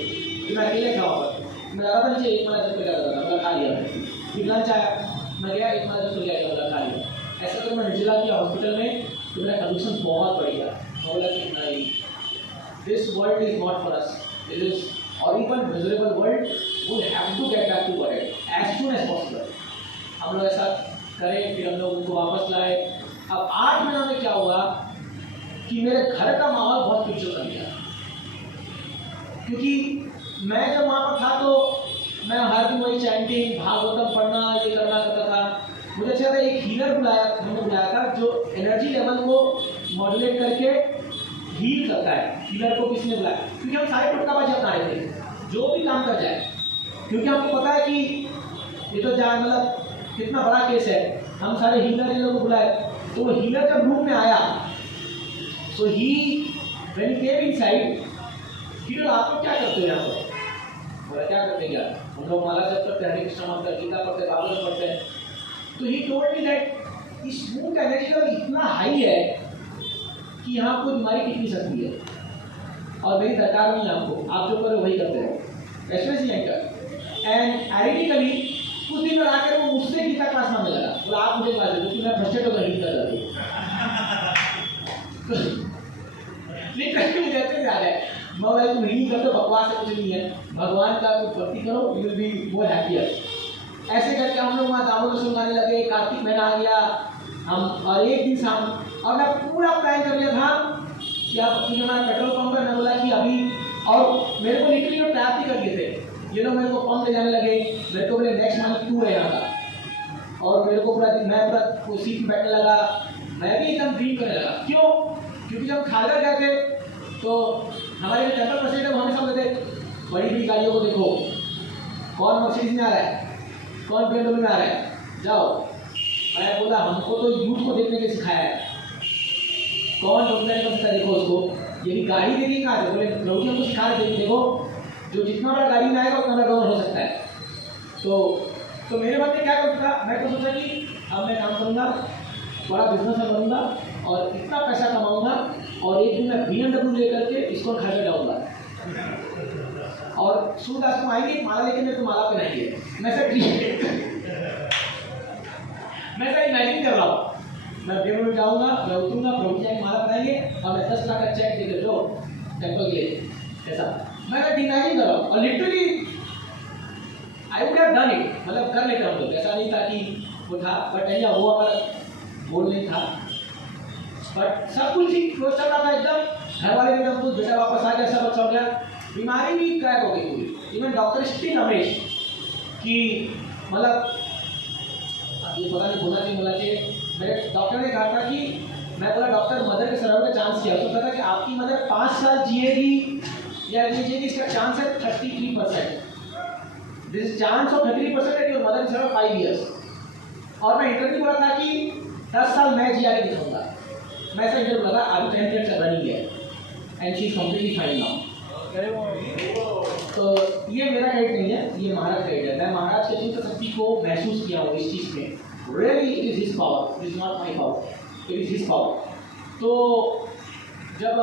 फिर मैं अकेले था वहाँ पर। मैं लगा था नीचे 1 महीना जब कर रहा था, खा लिया मैं। फिर लंच आया, मैं गया 1 महीना जब सो गया, खा लिया। ऐसा तो मैं निर्जला किया हॉस्पिटल में, तो मेरा कंडीशन बहुत बढ़ गया। मैं बोला कि नहीं, this world is not for us, it is horrible miserable world, we have to get back to world as soon as possible। हम लोग ऐसा करें, फिर हम लोग उनको वापस लाए। अब 8 महीना में क्या हुआ कि मेरे घर का माहौल बहुत पिक्चर कर गया, क्योंकि मैं जब वहाँ पर था तो मैं हर दिन वही चैंटिंग, भागवतम पढ़ना, ये करना करता था। मुझे अच्छा था, एक हीलर हमने बुलाया था जो एनर्जी लेवल को मॉड्यूलेट करके हील करता है। हीलर को किसने बुलाया? क्योंकि हम सारे टुटकाबाजी अपना रहे थे, जो भी काम कर जाए, क्योंकि हमको पता है कि ये तो जान मतलब कितना बड़ा केस है। हम सारे हीलर इन लोगों को बुलाए, तो वो हीलर जब रूम में आया, so he when he came inside, healer आप लोग क्या करते हो यहाँ पर? बोला क्या करते हैं यार, हम लोग माला जप करते हैं, हरे कृष्ण मंत्र, गीता पढ़ते हैं, भागवत पढ़ते हैं। तो ही टोल्ड मी दैट इस मून का एनर्जी लेवल इतना हाई है कि यहाँ कोई बीमारी टिक नहीं सकती है, और मेरी दरकार नहीं है आपको, आप जो करो वही करते रहो, स्पेशली एंकर। एंड आइडेंटिकली कुछ दिन आकर वो मुझसे गीता क्लास मांगने लगा, बोला आप मुझे क्लास दे दो, क्योंकि मैं फ्रस्ट्रेट होकर हील कर जाती हूँ। लिटरली जैसे याद है, मैं बोला तुम हील करते बकवास है, कुछ नहीं है, भगवान का कुछ भक्ति करो, you will be more happier. ऐसे करके हम लोग वहाँ दामोदर सुनने लगे, कार्तिक महीना आ गया, हम और एक दिन शाम, और मैं पूरा प्लान कर लिया था कि अब क्योंकि हमारा पेट्रोल पंप है, मैं बोला कि अभी, और मेरे को लिटरली वो तैयार भी कर दिए थे, ये लोग मेरे को पंप ले जाने लगे, मेरे को बोले नेक्स्ट मंथ टूर है यहाँ का, और मेरे को पूरा मैं पूरा सीट में बैठने लगा, मैं भी एकदम ड्रीम करने लगा। क्यों? क्योंकि जब खालर गए थे तो हमारे जो टेम्पल प्रेसिडेंट हमें समझ थे, बड़ी बड़ी गाड़ियों को देखो, कौन मर्सिडीज में आ रहा है, कौन BMW में आ रहा है, जाओ। मैं बोला हमको तो यूथ को देखने के सिखाया है, कौन डॉक्टर को सिखा, देखो उसको, ये भी गाड़ी देखिए कहाँ से, बोले लोग हमको सिखा रहे थे, देखो जो जितना बड़ा गाड़ी में आएगा उतना बड़ा डॉलर हो सकता है। तो मेरे मन में क्या करता था, मैं तो सोचा कि अब मैं काम करूँगा, बड़ा बिजनेस बनूंगा और इतना पैसा कमाऊंगा, और एक दिन मैं BMW लेकर के इसको घर में जाऊँगा, और सूरदास को आएंगे माला लेके मेरे को माला पहनाएंगे। मैं सर मैं सर इमेजिन कर रहा हूँ, मैं बेंगलुरु में जाऊँगा, मैं उतरूँगा, प्रभु जी माला पहनाएंगे और मैं 10 लाख का चेक देकर लो टेम्पल के लिए, ऐसा मैं सर इमेजिन कर रहा हूँ। और literally I would have done it, मतलब कर लेता हूँ, तो ऐसा नहीं था कि वो था, बट ऐसा वो हमारा गोल नहीं था। बट सब कुछ ठीक क्लोज चल रहा था एकदम, घर वाले भी एकदम खुश, बेटा वापस आ गया, सब अच्छा हो गया, बीमारी भी क्रैक हो गई पूरी। इवन डॉक्टर स्टिल अमेज कि मतलब अब ये पता नहीं बोलना चाहिए बोलना चाहिए, मेरे डॉक्टर ने कहा था कि मैं बोला डॉक्टर मदर के सर्वाइवल का चांस किया, तो पता कि आपकी मदर 5 साल जिएगी या जिएगी, इसका चांस है 33%। दिस चांस ऑफ 33% है योर मदर सर्वाइव 5 years। और मैं इंटरव्यू बोला था कि 10 साल मैं जिया के दिखाऊंगा, मैं ऐसा इंटरव्यू बोला था, अभी 10 years रनिंग है and she is completely fine now. तो ये मेरा क्रेडिट नहीं है, ये महाराज क्रेडिट है। मैं महाराज के चिंतन शक्ति को महसूस किया हूँ इस चीज़ में, really it is his power, it is not my power, it is his power. तो जब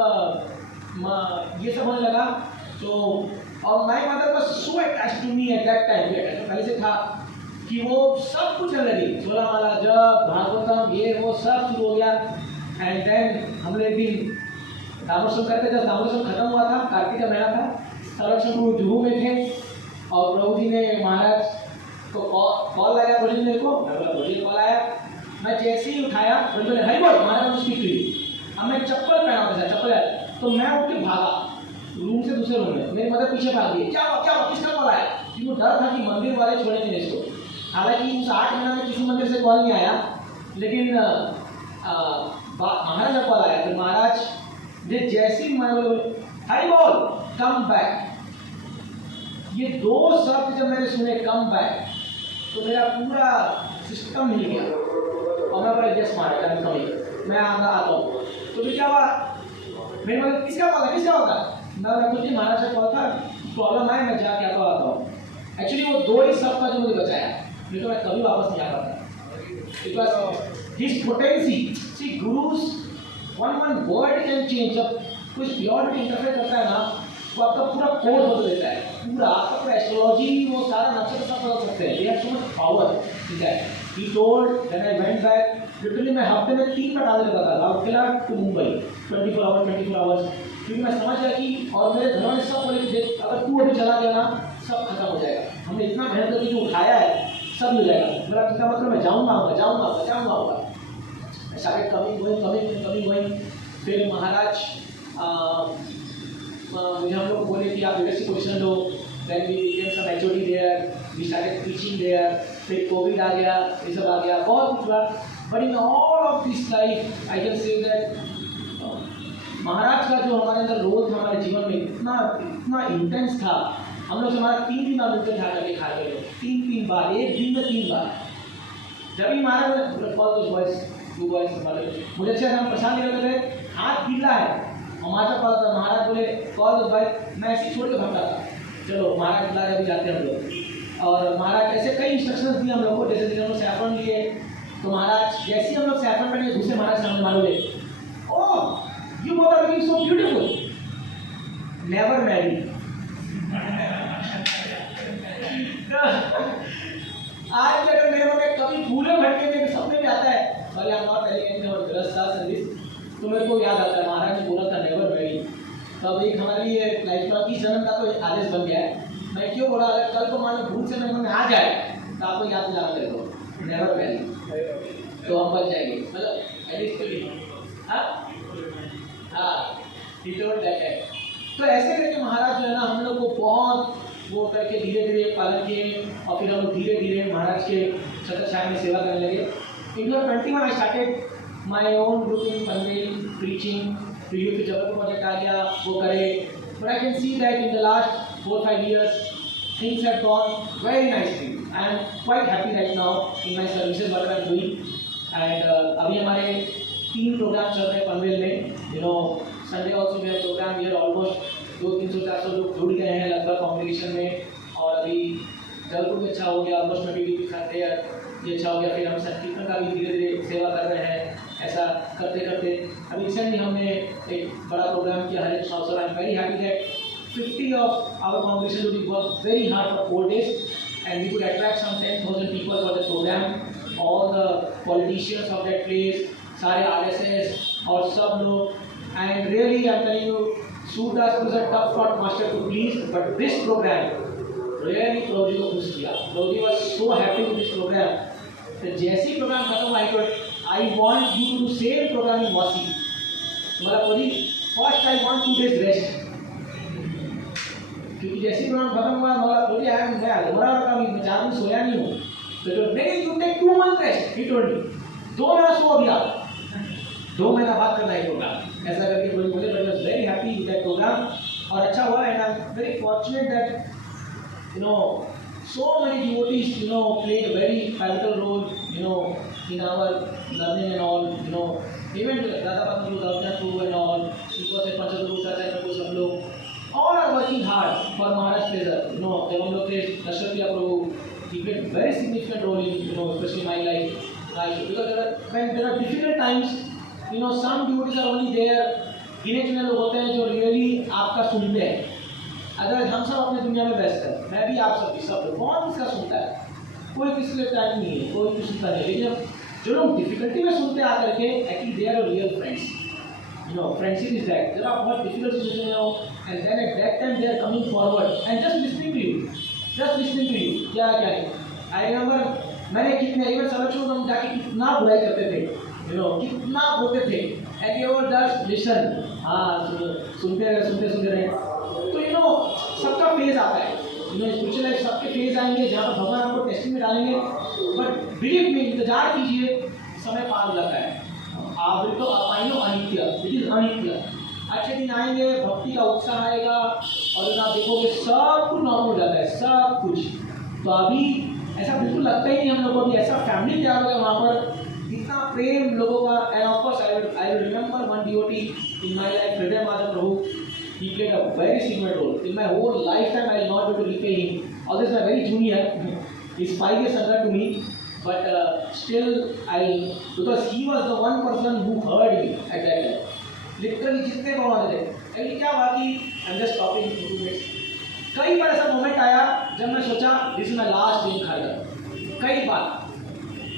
ये सब होने लगा तो और my mother was so attached to me at that time, पहले से था कि वो सब कुछ करने लगी, 16 माला जप, भागवतम, ये वो सब शुरू हो गया। एंड देन हम लोग एक दिन दामोदर करते, जब दामोदर खत्म हुआ था, कार्तिक का महीना था, संरक्षण गुरु जुहू में थे और प्रभु जी ने महाराज को कॉल लगाया, प्रभु जी मेरे को, प्रभु जी कॉल आया, मैं जैसे ही उठाया प्रभु ने हरि बोल महाराज स्पीक टू। अब मैं चप्पल पहना था, चप्पल है, तो मैं उठ के भागा रूम से दूसरे रूम में, मेरी मदर पीछे भाग गई, क्या हुआ किसका कॉल आया, क्योंकि डर था कि मंदिर वाले छोड़ेंगे नहीं इसको। हालांकि उस 8 महीना में किसी मंदिर से कॉल नहीं आया, लेकिन महाराज का कॉल आया, तो महाराज ने जैसे ही हरि बोल कम बैक, ये 2 शब्द जब मैंने सुने कम बैक, तो मेरा पूरा सिस्टम हिल गया और मैं बोला yes Maharaj I am coming, मैं आता हूँ। तो फिर क्या हुआ, मेरे मतलब किसका होगा, मैं कुछ नहीं, महाराज का कॉल था, प्रॉब्लम आया, मैं जाके आता हूँ। एक्चुअली वो 2 ही शब्द का जो मुझे बचाया, नहीं तो मैं कभी वापस नहीं आ पाता। It was his potency. See gurus one word can change. जब कुछ प्योरिटी इंटरफेयर करता है ना, वो आपका पूरा कोड बदल देता है, पूरा आपका पूरा एस्ट्रोलॉजी, वो सारा नक्षत्र सब बदल सकते हैं। They have so much power in that. He told when I went back, literally मैं हफ्ते में 3 बार डाल देता था, राउरकेला टू मुंबई 24 आवर्स, क्योंकि मैं समझ गया कि, और मेरे घर वाले सब बोले कि देख अगर तू अभी चला गया ना सब खत्म हो जाएगा, हमने इतना मेहनत करके जो उठाया है सब हो जाएगा। मेरा कितना मतलब मैं जाऊँगा। ऐसा कमी गोइंग। फिर महाराज मुझे हम लोग बोले कि आप लीडरशिप पोजीशन लो, then we became some HOD there, we started teaching there, फिर कोविड आ गया, ये सब आ गया, बहुत कुछ हुआ। But in all of this life I can say that महाराज का जो हमारे अंदर रोल था हमारे जीवन में इतना इंटेंस था। हम लोग से हमारा 3 बार मिलकर खा करके खा गए, 3 बार, एक दिन में 3 बार। जब भी महाराज कॉल तो बॉयज 2 बॉयज मुझे अच्छे हम परेशान नहीं करते थे, हाथ गिल्ला है हमारा कॉल था, महाराज बोले कॉल भाई, मैं ऐसे छोड़ के भागता था, चलो महाराज बुला अभी जाते हैं हम लोग। और महाराज ऐसे कई इंस्ट्रक्शंस दिए हम लोग को, जैसे हम लोग सैफरन लिए, तो महाराज जैसे ही हम लोग सैफरन पहने दूसरे महाराज सामने मारोगे, oh you both are looking so beautiful, never married. आज भी अगर मेरे में कभी भूले भटके में सपने में आता है, sorry I am not telling anything about ग्रस्त सर्विस, तो मेरे को याद आता है महाराज ने बोला था नेवर मैरिड। तब एक हमारे लिए लाइफ का 20 जन्म का तो एक आदेश बन गया है। मैं क्यों बोला, अगर कल को मान लो भूल से मेरे मन में आ जाए तो आपको याद दिलाना मेरे को नेवर मैरिड, तो हम बच जाएंगे, मतलब एटलीस्ट तो ऐसे करके महाराज जो है ना हम लोग को बहुत वो करके धीरे धीरे पालन किए, और फिर हम लोग धीरे धीरे महाराज के छत्रछाया में सेवा करने लगे। इन 21 I started my own group in Panvel preaching, फिर यूथ जबलपुर प्रोजेक्ट आ गया, वो करे। But I can see that in the last 4-5 years things have gone very nicely. I am quite happy right now in my services what I am doing. And अभी हमारे 3 programme चल रहे हैं पनवेल में, you know Sunday also we have program here, almost 200-300-400 लोग जुड़ गए हैं लगभग कॉम्पिटिशन में। और अभी जबलपुर भी अच्छा हो गया, ऑलमोस्ट 20 ये अच्छा हो गया। फिर हम संकीर्तन का भी धीरे धीरे सेवा कर रहे हैं। ऐसा करते करते अभी रिसेंटली हमने एक बड़ा प्रोग्राम किया हरे कृष्ण अवसर। आई am very happy that 50 of our congregation will be worked very hard for 4 days, and we could attract some 10,000 people for the program. All the politicians of that place, सारे RSS और सब लोग, and really I am telling you, Sudas was a tough thought master to please, but this program really Prabhuji को खुश किया। Prabhuji was so happy with this program. तो जैसे ही program खत्म हुआ, I want you to same program in Vashi. बोला प्रभु first I want 2 days rest, क्योंकि जैसे ही प्रोग्राम खत्म हुआ बोला प्रभु मैं हो रहा था, मैं 4 दिन सोया नहीं हूँ। तो नहीं you take 2 months rest, he told me 2 महीना सो अभी आप, 2 महीना बाद करना है प्रोग्राम, ऐसा करके प्रभु बोले। But I was very happy with that program, और अच्छा हुआ। And I am very fortunate that so many devotees played a very pivotal role in our learning and all, even Dada Bandhu Davjatu and all, because of Panchaguru Chacha Prabhu सब लोग all are working hard for Maharaj pleasure। जब हम लोग थे दशरथ प्रभु, he played very significant role in especially my life, because when there are difficult times, some devotees are only there, गिने चुने लोग होते हैं जो रियली आपका सुनते हैं। अगर हम सब अपने दुनिया में व्यस्त हैं, मैं भी आप सब भी, सब लोग कौन किसका सुनता है, कोई किसी के टाइम नहीं है, कोई कुछ सुनता नहीं। लेकिन जो लोग डिफिकल्टी में सुनते आकर के, actually they are real friends. Friendship is that जब आप बहुत डिफिकल्ट सिचुएशन में हो, and then at that time they are coming forward and just listening to you, क्या क्या नहीं। आई रिमेंबर मैंने कितने इवन सलक्षण हम जाके कितना बुराई करते थे, कितना बोलते थे, एंड यू जस्ट लिसन, सुनते रहे। तो सबका फेज आता है, स्पिरिचुअल लाइफ सबके फेज आएंगे जहाँ पर भगवान आपको टेस्टिंग में डालेंगे। बट बिलीव में इंतजार कीजिए, समय पार हो जाता है। आप तो अपाइनो अनित्य, इट इज अनित्य। अच्छे दिन आएंगे, भक्ति का उत्साह आएगा, और आप देखोगे सब कुछ नॉर्मल हो जाता है, सब कुछ। तो अभी ऐसा बिल्कुल लगता ही नहीं हम लोगों को, ऐसा फैमिली तैयार हो गया वहाँ पर, इतना प्रेम लोगों का। End of course I will remember one devotee in my life, हृदय माधव प्रभु। He played a very significant role in my whole lifetime. I will not be able to repay him. Although he's my very junior, he's 5 years younger to me, but still because he was the one person who heard me at that time. Literally जितने भगवान थे, अभी क्या हुआ कि I'm just stopping in 2 minutes. कई बार ऐसा moment आया जब मैं सोचा this is my last day in Kharghar, कई बार।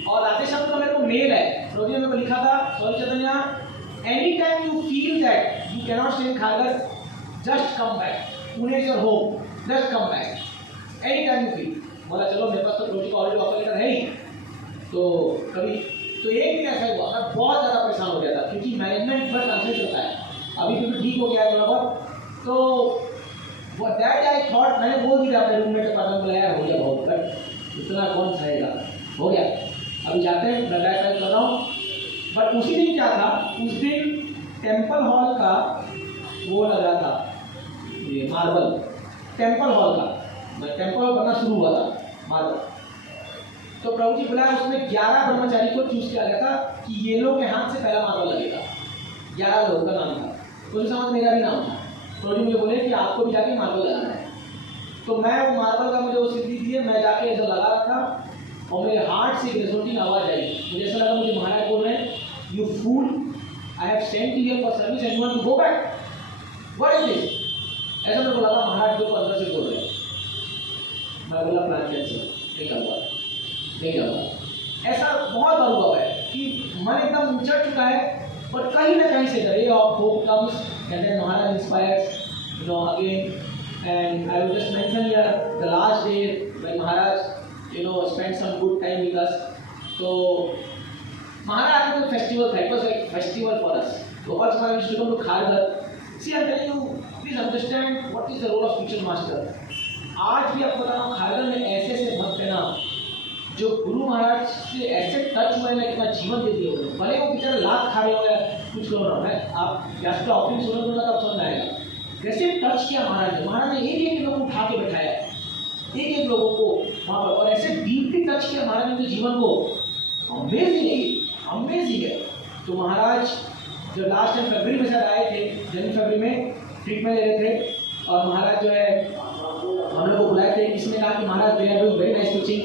और राधे शब्द का मेरे को मेल है, रोजी ने मेरे को लिखा था, sorry Chaitanya, any time you feel that you cannot stay in Kharghar, just come back, Pune is your home, just come back any time you feel. बोला चलो मेरे पास तो प्रोजेक्ट ऑलरेडी ऑफर लेटर है ही, तो कभी तो एक दिन ऐसा हुआ, मैं बहुत ज़्यादा परेशान हो गया था, क्योंकि मैनेजमेंट पर कंसल्ट होता है, अभी भी ठीक हो गया है थोड़ा बहुत। तो दैट आई थॉट, मैंने बोल दिया अपने रूममेट के पास, बोला यार हो गया बहुत, बट इतना कौन सहेगा, हो गया अभी जाते हैं, मैं बैक पैक कर रहा हूँ। बट उसी दिन क्या था, उस दिन टेम्पल हॉल का वो लग रहा था, ये मार्बल टेम्पल हॉल का, टेम्पल हॉल बनना शुरू हुआ था मार्बल। तो प्रभु जी बुलाया, उसमें 11 ब्रह्मचारी को चूज किया गया था कि ये लोग के हाथ से पहला मार्बल लगेगा। 11 लोगों का नाम था, तो उस समय मेरा भी नाम था। प्रभु जी मुझे बोले कि आपको भी जाके मार्बल लगाना है। तो मैं वो मार्बल का मुझे वो सिद्धि दी है, मैं जाके ऐसा लगा रहा था, और मेरे हार्ट से रिजोल्टिंग आवाज आई। मुझे ऐसा लगा मुझे महाराज बोल रहे हैं, you fool, I have sent you here for service and you want to go back, what is this? ऐसा मेरे को लगा महाराज जो अंदर से बोल रहे हैं। मैं बोला प्लान कैंसिल, नहीं जाऊँगा। ऐसा बहुत बार हुआ है कि मन एकदम चढ़ चुका है, पर कहीं ना कहीं से ray of hope comes and then Maharaj inspires again. And I will just mention here the last day when Maharaj spent some good time with us. तो महाराज का फेस्टिवल था, it was like festival for us. Gopal Maharaj used to come to Kharghar. See, I'm telling you, please understand what is the role of spiritual master. आज भी आपको बता रहा हूँ, खारगर में ऐसे ऐसे भक्त है ना, जो गुरु महाराज से ऐसे टच हुए ना, कितना जीवन दे दिए उन्होंने। भले वो बेचारे लाख खा रहे हो गए, कुछ करो ना, मैं आप या तो ऑफिस सुनो दूंगा तब समझ आएगा कैसे टच किया महाराज ने। महाराज ने एक लोगों को उठा के बैठाया, एक लोगों को वहाँ पर, और ऐसे डीपली टच किया महाराज ने उनके जीवन को। अमेजिंग है। तो महाराज जब लास्ट टाइम फरवरी में शायद आए थे, जनवरी फरवरी में ट्रीटमेंट ले रहे थे, और महाराज जो है हम लोग को बुलाए थे। इसने कहा कि महाराज they are doing very nice teaching.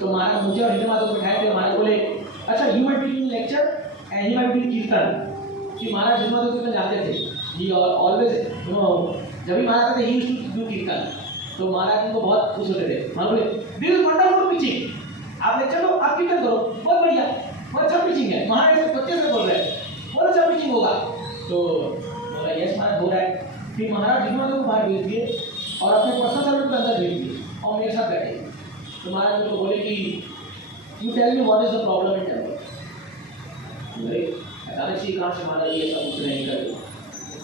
तो महाराज मुझे और हिंदू माता को बैठाए थे। महाराज बोले अच्छा you might be doing lecture and he might be कीर्तन। कि महाराज हिंदू माता को कीर्तन जाते थे, ही ऑलवेज जब भी महाराज थे ही यूज्ड टू डू कीर्तन। तो महाराज उनको बहुत खुश होते थे। महाराज बोले दिस इज वंडरफुल टीचिंग, आप लेक्चर लो, आप कीर्तन करो, बहुत बढ़िया, बहुत अच्छा टीचिंग है। महाराज से बच्चे से बोल रहे हैं बहुत अच्छा टीचिंग होगा। तो बोला यस महाराज हो रहा है। फिर महाराज हिंदू माता को बाहर भेज दिए और अपने पर्सनल सर्वेंट को अंदर भेज दिए और मेरे साथ बैठे। तो महाराज मेरे को बोले कि you tell me what is the problem in temple. बच्ची कहाँ से मारा, ये सब कुछ नहीं करेगा।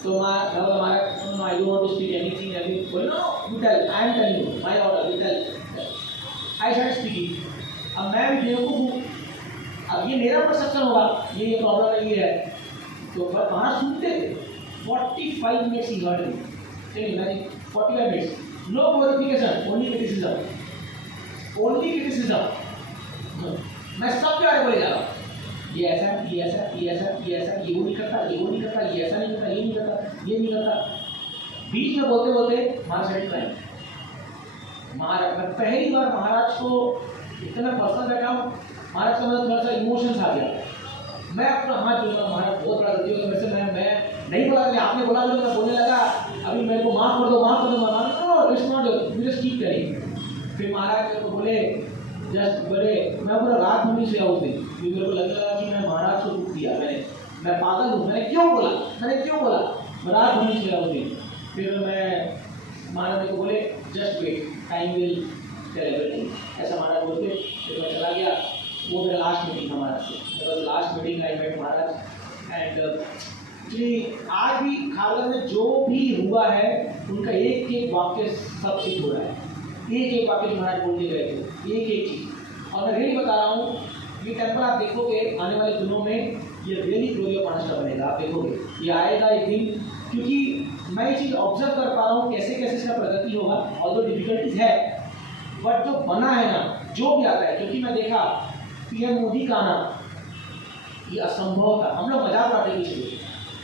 तो हमारा I don't want to speak anything, अभी बोलो no you tell, I am telling you my order, you tell. I start speaking. अब मैं भी बेवकूफ़ हूँ, अब ये मेरा परसेप्शन होगा, ये प्रॉब्लम है, ये है। तो पर वहाँ सुनते थे 45 मिनट्स ही हर्ड मी, चलिए मैं 45 minutes, no glorification, only criticism, only criticism. मैं सब के बारे में बोले जा रहा हूँ, ये ऐसा, ये ऐसा, ये ऐसा, ये ऐसा, ये वो नहीं करता, ये वो नहीं करता, ये ऐसा नहीं करता, ये नहीं करता, ये नहीं करता। बीच में बोलते बोलते महाराज साइड में महाराज, मैं पहली बार महाराज को इतना पर्सनल बैठा हूँ, महाराज का मतलब थोड़ा सा इमोशंस आ गया। मैं अपना हाथ जोड़ा, महाराज बहुत बड़ा गलती हो गया मेरे से, मैं नहीं बोला था, आपने बोला तो मैं बोलने लगा, अभी मेरे को माफ़ कर दो, माफ़ कर दो। महाराज no it's not, you just keep telling. फिर महाराज मेरे को बोले, जस्ट बोले, मैं पूरा रात भर नहीं सोया उस दिन, क्योंकि मेरे को लगा कि मैं महाराज को दुख दिया, मैं पागल हूँ, मैंने क्यों बोला, मैं रात भर नहीं सोया उस दिन। फिर मैं महाराज मेरे को बोले just wait, time will tell everything, ऐसा महाराज बोलते। फिर मैं चला गया, वो मेरा लास्ट मीटिंग था महाराज से, मेरा last meeting I met Maharaj. And आज भी खालसा में जो भी हुआ है उनका एक एक वाक्य सब सिद्ध हो रहा है, एक एक वाक्य जो महाराज बोलते गए थे, एक एक चीज़। और मैं रियली बता रहा हूँ, ये टेम्पल आप देखोगे आने वाले दिनों में, ये रियली ग्लोरी ऑफ महाराष्ट्र बनेगा, आप देखोगे ये आएगा एक दिन, क्योंकि मैं ये चीज़ ऑब्जर्व कर पा रहा हूँ कैसे कैसे इसका प्रगति होगा। ऑल्दो डिफिकल्टीज है, बट जो बना है ना, जो भी आता है, क्योंकि मैं देखा पीएम मोदी का आना ये असंभव था। हम लोग मजाक उड़ाते पीछे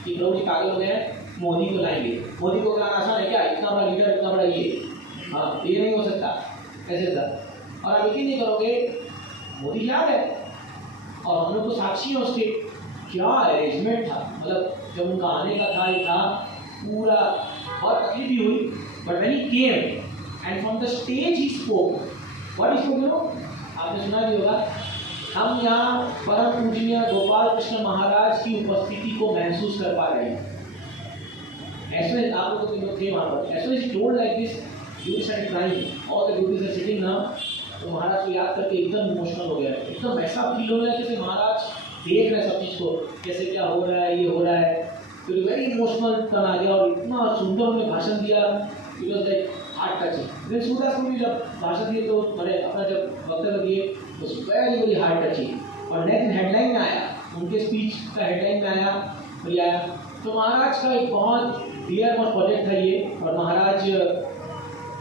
कि प्रभु जी पागल हो गए हैं, मोदी को लाएंगे, मोदी को लाना आसान है क्या, इतना बड़ा लीडर, इतना बड़ा ये, हाँ ये नहीं हो सकता, ऐसे था। और आप यकीन नहीं करोगे, मोदी याद है, और हम लोग तो साक्षी हैं उसके, क्या अरेंजमेंट था, मतलब जब उनका आने का था, ये था पूरा, और तकलीफ भी हुई, but when he came and from the stage he spoke, what he spoke, you know, आपने सुना भी होगा, हम यहाँ परम पूजनीय गोपाल कृष्ण महाराज की उपस्थिति को महसूस कर पा रहे हैं। ऐसे आप लोगों के लोग थे वहाँ पर, ऐसे ही told like this, you start crying, all the duties are sitting now. तो महाराज को याद करके एकदम इमोशनल हो गया, एकदम ऐसा फील हो रहा है जैसे महाराज देख रहे हैं सब चीज़ को, कैसे क्या हो रहा है, ये हो रहा है। तो वेरी इमोशनल टर्न आ गया, और इतना सुंदर उन्होंने भाषण दिया, it was like heart touching. फिर सूरदास को भी जब भाषण दिए तो बड़े अपना जब वक्तव्य दिए तो वेरी वेरी हार्ट टचिंग। और नेक्स्ट हेडलाइन में आया, उनके स्पीच का हेडलाइन में आया, और आया तो महाराज का एक बहुत डियर मोस्ट प्रोजेक्ट था ये। और महाराज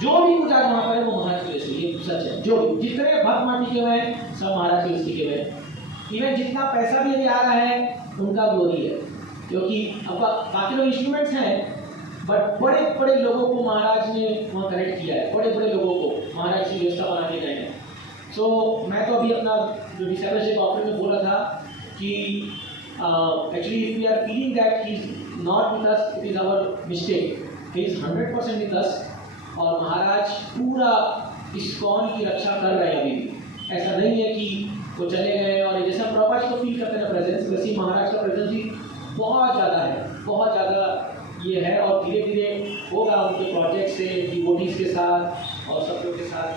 जो भी कुछ आज वहाँ पर है वो महाराज के लिए, ये सच है, जो जितने भक्त माटी के हुए हैं सब महाराज के लिए हुए हैं। इवन जितना पैसा भी यदि आ रहा है उनका ग्लोरी है, क्योंकि अब बाकी लोग इंस्ट्रूमेंट्स हैं, बट बड़े बड़े लोगों को महाराज ने वहाँ कनेक्ट किया है, बड़े बड़े लोगों को महाराज की व्यवस्था बना के गए हैं। सो मैं तो अभी अपना जो डिसाइबलशिप ऑफर में बोला था कि actually if we are feeling that he is not with us, it is our mistake, he is 100% with us. और महाराज पूरा इस्कॉन की रक्षा कर रहे हैं अभी भी, ऐसा नहीं है कि वो चले गए। और जैसे हम प्रभुपाद जी को फील करते हैं प्रेजेंस, वैसे ही महाराज का प्रेजेंस भी बहुत ज़्यादा है, बहुत ज़्यादा ये है। और धीरे धीरे होगा उनके प्रोजेक्ट से, डिवोटीज़ के साथ और सब लोग के साथ।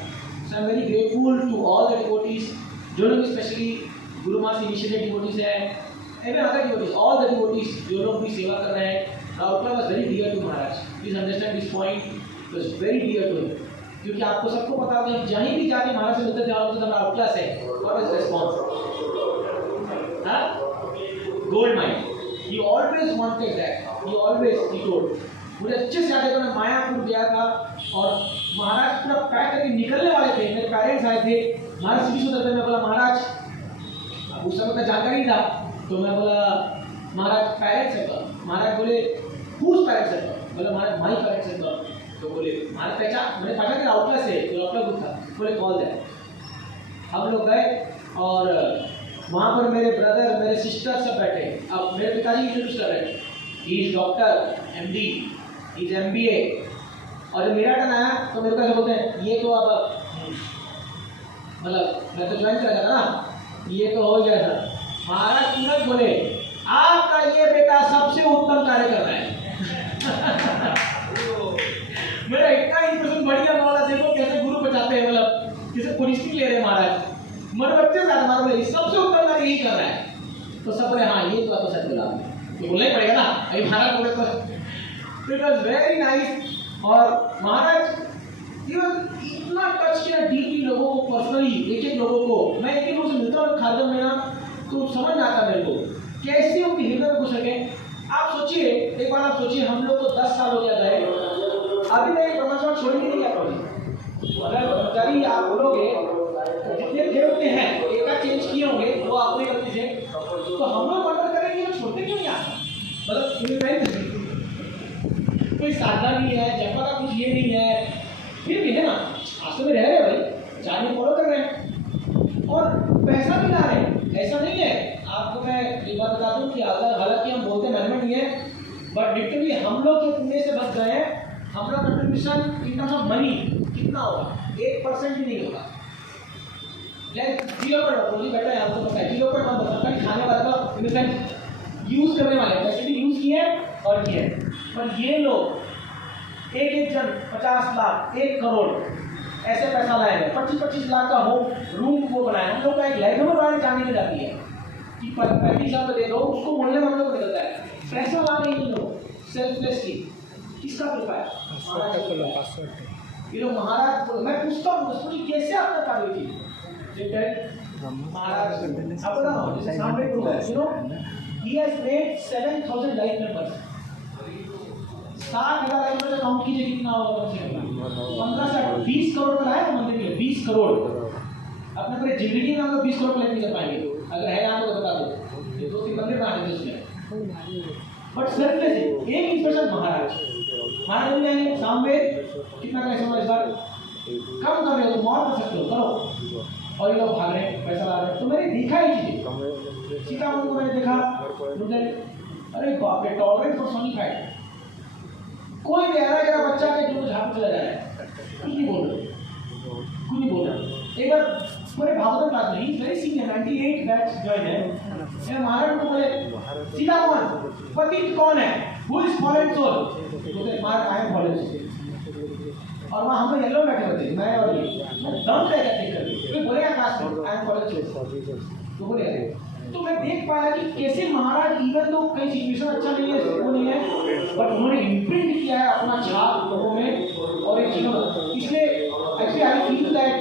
So I am very grateful to all the devotees, जो लोग स्पेशली गुरु माँ से इनिशिएटेड डिवोटीज़ हैं, every other devotees, all the devotees जो लोग भी सेवा कर रहे हैं। Rourkela was very dear to महाराज, please understand this point, it was very dear to him. क्योंकि आपको सबको पता होगा जहीं भी जाके महाराज से मिलते थे, आप तो राउरकेला से, व्हाट वाज रिस्पॉन्स, हाँ, gold mine. He always wanted that. He always, he told. मुझे अच्छे से याद है, मैं मायापुर गया था और महाराज पूरा पैक करके निकलने वाले थे, मेरे पेरेंट्स आए थे, महाराज सीढ़ी से उतरते, मैं बोला महाराज, अब उस समय का जानकारी था, तो मैं बोला महाराज पेरेंट्स है, महाराज बोले whose पेरेंट्स है, बोला महाराज माई पेरेंट्स है, तो बोले महाराज पहचान, मैंने पहचान कि राउरकेला से, तो राउरकेला बुक था, बोले कॉल दैट। हम लोग गए और वहाँ पर मेरे ब्रदर, मेरे सिस्टर सब बैठे। अब मेरे पिताजी इंट्रोड्यूस कर रहे हैं, he is doctor, MD, he is MBA। और जब मेरा टर्न आया तो मेरे को ऐसा बोलते हैं, ये तो अब मतलब मैं तो ज्वाइन कर गया था ना, ये तो हो गया था। महाराज तुरंत बोले, आपका ये बेटा सबसे उत्तम कार्य कर रहा है। मेरा इतना इंप्रेशन बढ़िया वाला, देखो कैसे गुरु बचाते हैं, मतलब कैसे पोजिशनिंग ले रहे हैं महाराज, मेरे बच्चे से हमारा सबसे उत्तम कार्य यही कर रहा है। तो सब बोले हाँ ये तो सच बोला, तो बोलना ही पड़ेगा ना, अभी महाराज बोले तो इट वॉज वेरी नाइस। और महाराज इतना टच किया डीपली लोगों को, पर्सनली एक एक लोगों को। मैं एक एक लोगों से मिलता हूँ खारगर में ना, तो समझ में आता मेरे को कैसे उनके हृदय में घुस सके। आप सोचिए, एक बार आप सोचिए, हम लोग को 10 साल हो गया गए, अभी तक ये ब्रह्माचार छोड़ेंगे नहीं क्या? अगर ब्रह्मचारी आप बोलोगे जितने थे उतने हैं, एक आध चेंज किए होंगे वो अपनी गलती से, तो हम लोग मर्डर करेंगे तो छोड़ते क्यों नहीं आता? मतलब कोई साधना नहीं है, जपा का कुछ ये नहीं है, फिर भी है ना आश्रम में रह रहे भाई, चार्ज फॉलो कर रहे हैं और पैसा भी ला रहे हैं। ऐसा नहीं है, आपको मैं एक बात बता दूं कि हालांकि हम बोलते मन में नहीं है, बट लिटरली हम लोग जो पुण्य से बच गए हैं, हम लोग contribution in terms of money कितना होगा? 1% भी नहीं होगा। 0.1 बेटा है, आपको पता है 0.1% खाने वाला का इन सेंस यूज करने वाले फैसिलिटी यूज किए और किए। पर ये लोग एक एक जन 50 लाख 1 करोड़ ऐसे पैसा लाए हैं, 25-25 लाख का होम रूम वो बनाए। हम लोग का एक लाइफ में बनाने जाने की जाती है कि 35,000 दे दो, उसको बोलने में हम लोग को निकलता है। पैसा ला रहे हैं लोग सेल्फलेसली, किसका कृपा है? ये लोग महाराज, मैं पूछता हूँ उसको कैसे आपने कार्य की महाराज, आपको सामने you know he has made 7,000 life members. 60,000 life members count कीजिए कितना होगा? 15 से 20 करोड़ का है मंदिर के लिए, 20 करोड़। अपने पूरे जिंदगी में हम लोग 20 करोड़ कलेक्ट नहीं कर पाएंगे, अगर है यहाँ तो बता दो, ये 2-3 मंदिर बना देते उसमें। बट सेल्फलेस एक इंस्पिरेशन महाराज ने सामवेद कितना का इस बार कम कर रहे हो, तुम और कर सकते हो, करो। और ये लोग भाग रहे हैं, पैसा ला रहे हैं। तो मैंने देखा ही चीजें, सीतामढ़ी को मैंने देखा, मुझे अरे बाप रे, टॉलरेंस फॉर सोनिफाइड। कोई भी आ रहा है, बच्चा के जो झाड़ चला जा रहा है, कुछ नहीं बोल रहे, कुछ नहीं बोल रहा। एक बार पूरे भागवत क्लास में ही वेरी सीनियर 98 बैच ज्वाइन है, महाराज को बोले सीतामढ़ी पतित कौन है, हु इज फॉलन सोल? बोले Maharaj I am fallen soul. और वहाँ हम लोग येलो बैठे होते, मैं और ये दम रहेगा देख कर, तो बोलेगा क्लास में आई एम फॉलन सोल, तो बोले। तो मैं देख पाया कि कैसे महाराज इवन तो कई सिचुएशन अच्छा नहीं है, वो नहीं है, बट उन्होंने इम्प्रिंट किया है अपना छाप लोगों में। और एक चीज़ इसलिए actually I feel that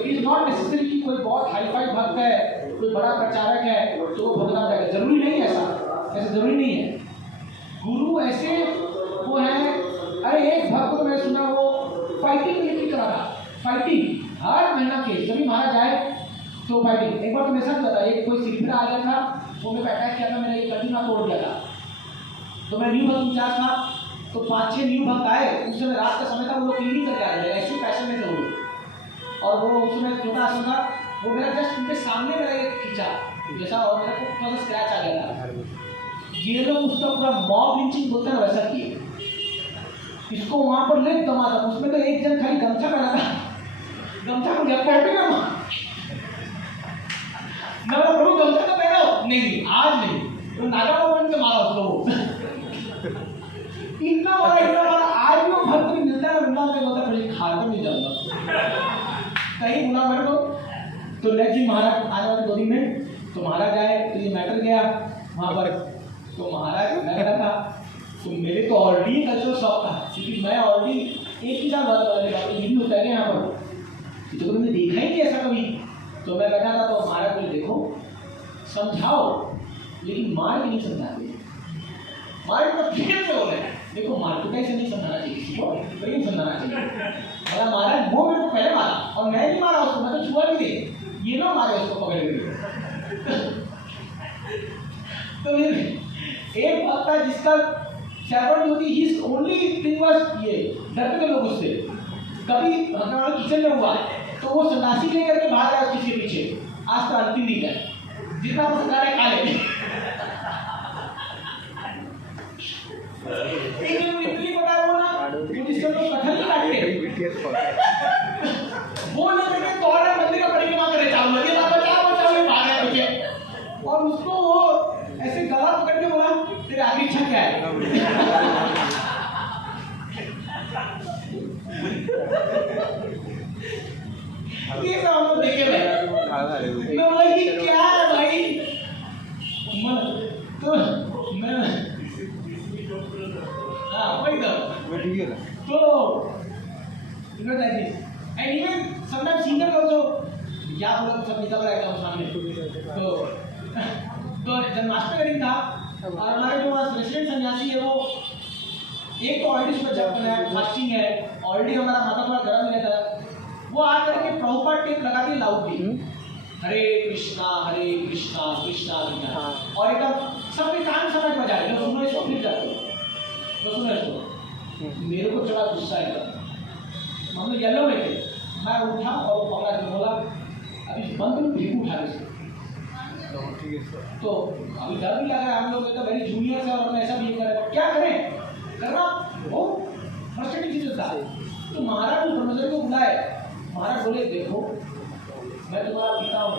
it is not necessary कि कोई बहुत हाई फाई भक्त है, कोई बड़ा प्रचारक है तो वो भगवान जाएगा, जरूरी नहीं है ऐसा जरूरी नहीं है। गुरु ऐसे वो है, अरे एक भक्त को मैंने सुना वो फाइटिंग लेके करा था, फाइटिंग हर महीना के सभी महाराज आए तो फाइटिंग। एक बार तो मेरे साथ बता, एक कोई सिलिंडर आ गया था, वो मेरे पे अटैक किया था, मेरा ये कटी ना तोड़ दिया था। तो मैं न्यू भक्त इंचार्ज था, तो 5-6 न्यू भक्त आए, उस समय रात का समय था, वो लोग क्लीनिंग करके आ रहे थे, ऐसे पैशन में थे वो लोग। और वो उस समय छोटा आसन था, वो मेरा जस्ट उनके सामने मेरा एक खींचा जैसा, और मेरे को थोड़ा सा स्क्रैच आ गया था। ये लोग उसका पूरा मॉब लिंचिंग बोलते हैं वैसा किए, इसको वहां पर ले दमा था। उसमें तो एक जन खाली गमछा पहना था, गमछा को गया पहने ना प्रभु गमछा तो पहनो नहीं, आज नहीं, तो नागा भवन से मारा उसको वो इतना बड़ा आज भी वो भक्त भी मिलता है, वृंदावन में होता है, खाकर नहीं जाऊंगा कहीं बुला मेरे को। तो नेक्स्ट दिन महाराज आने वाले 2 दिन में, तो महाराज आए, तो ये मैटर गया वहाँ पर। तो महाराज मैं खड़ा था, तो मेरे तो ऑलरेडी कल्चरल शॉक था, क्योंकि मैं ऑलरेडी एक ही साल ये भी होता है यहाँ पर, तो मैंने देखा ही नहीं ऐसा कभी। तो मैं बैठा था, तो महाराज बोले देखो समझाओ लेकिन मार के नहीं समझाते, मार को फिर से बोले देखो मार को कैसे नहीं समझाना चाहिए किसी को, नहीं समझाना चाहिए। बोला महाराज वो मेरे को पहले मारा और मैं नहीं मारा उसको, मैं तो छुआ भी दे, ये ना मारे उसको पकड़ के। तो एक भक्त था जिसका सेवन होती, ही ओनली थिंग वाज ये डरते थे लोग उससे। कभी हमारा किचन में हुआ तो वो सन्यासी लेकर के भाग रहा किसी के पीछे, आज तो अंतिम दिन है, जितना वो सजा खा ले। इतनी बता वो ना जिसको लोग कटहल नहीं काटते, वो लेकर के तोड़ा मंदिर का परिक्रमा करे, चालू लगे बचाओ भाग रहा पीछे, और उसको वो ऐसे गला पकड़ के बोला तेरे आगे इच्छा क्या है? ये सब हम लोग देखे भाई, मैं बोला कि क्या है भाई, So, you know like this. And even sometimes singers also, क्या बोला तो सब निकल रहा है एकदम सामने. तो जन्माष्टमी का दिन था और हमारे जो रेसिडेंट सन्यासी है वो एक तो ऑलरेडी उसमें जप है, फास्टिंग है, ऑलरेडी हमारा माथा थोड़ा गर्म ही रहता है. वो आ करके प्रभुपाद टेप लगा दी लाउडली, हरे कृष्णा कृष्णा कृष्णा, और एकदम सबके कान समझ बजा रहे, जो सुनो इसको फिर जाते जो सुनो इसको. मेरे को थोड़ा गुस्सा है, हम लोग येलो में थे, मैं उठा और वो पकड़ा के बोला अभी बंद करो, भिगू उठा के. तो अभी डर भी लग रहा है, हम लोग तो वेरी जूनियर है और ऐसा भी कर क्या करें, करना वो फ्रस्ट्रेटिंग चीज था. तो महाराज ने ब्रह्मचर्य को बुलाए, महाराज बोले देखो मैं तुम्हारा पिता हूँ.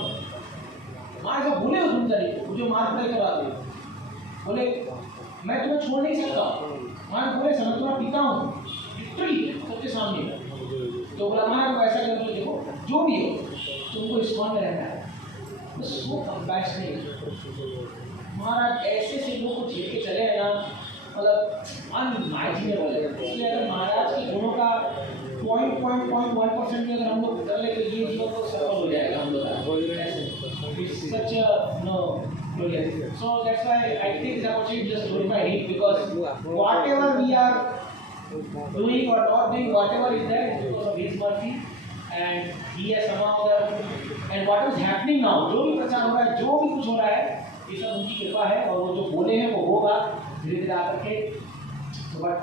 महाराज को बोले उस ब्रह्मचर्य मुझे मार पड़े करा दे, बोले मैं तुम्हें छोड़ नहीं सकता. महाराज बोले मैं तुम्हारा पिता हूँ लिटरली सबके सामने. तो बोला महाराज को ऐसा कर, देखो जो भी हो तुमको इस्कॉन में रहना है, बस वो कंपैक्ट नहीं. महाराज ऐसे से लोगों को झेल के चले हैं ना, मतलब अनइमेजिनेबल है. इसलिए अगर महाराज के गुणों का 0.1% भी अगर हम लोग कर ले तो ये जीवन को सफल हो जाएगा हम लोग. Such no. So that's why I take this opportunity just glorify him, because whatever we are doing or not doing, whatever is there is because of his mercy, and he has somehow and what is happening now, जो भी प्रचार हो रहा है, जो भी कुछ हो रहा है, ये सब उनकी कृपा है और वो जो बोले हैं वो होगा धीरे धीरे आकर के. But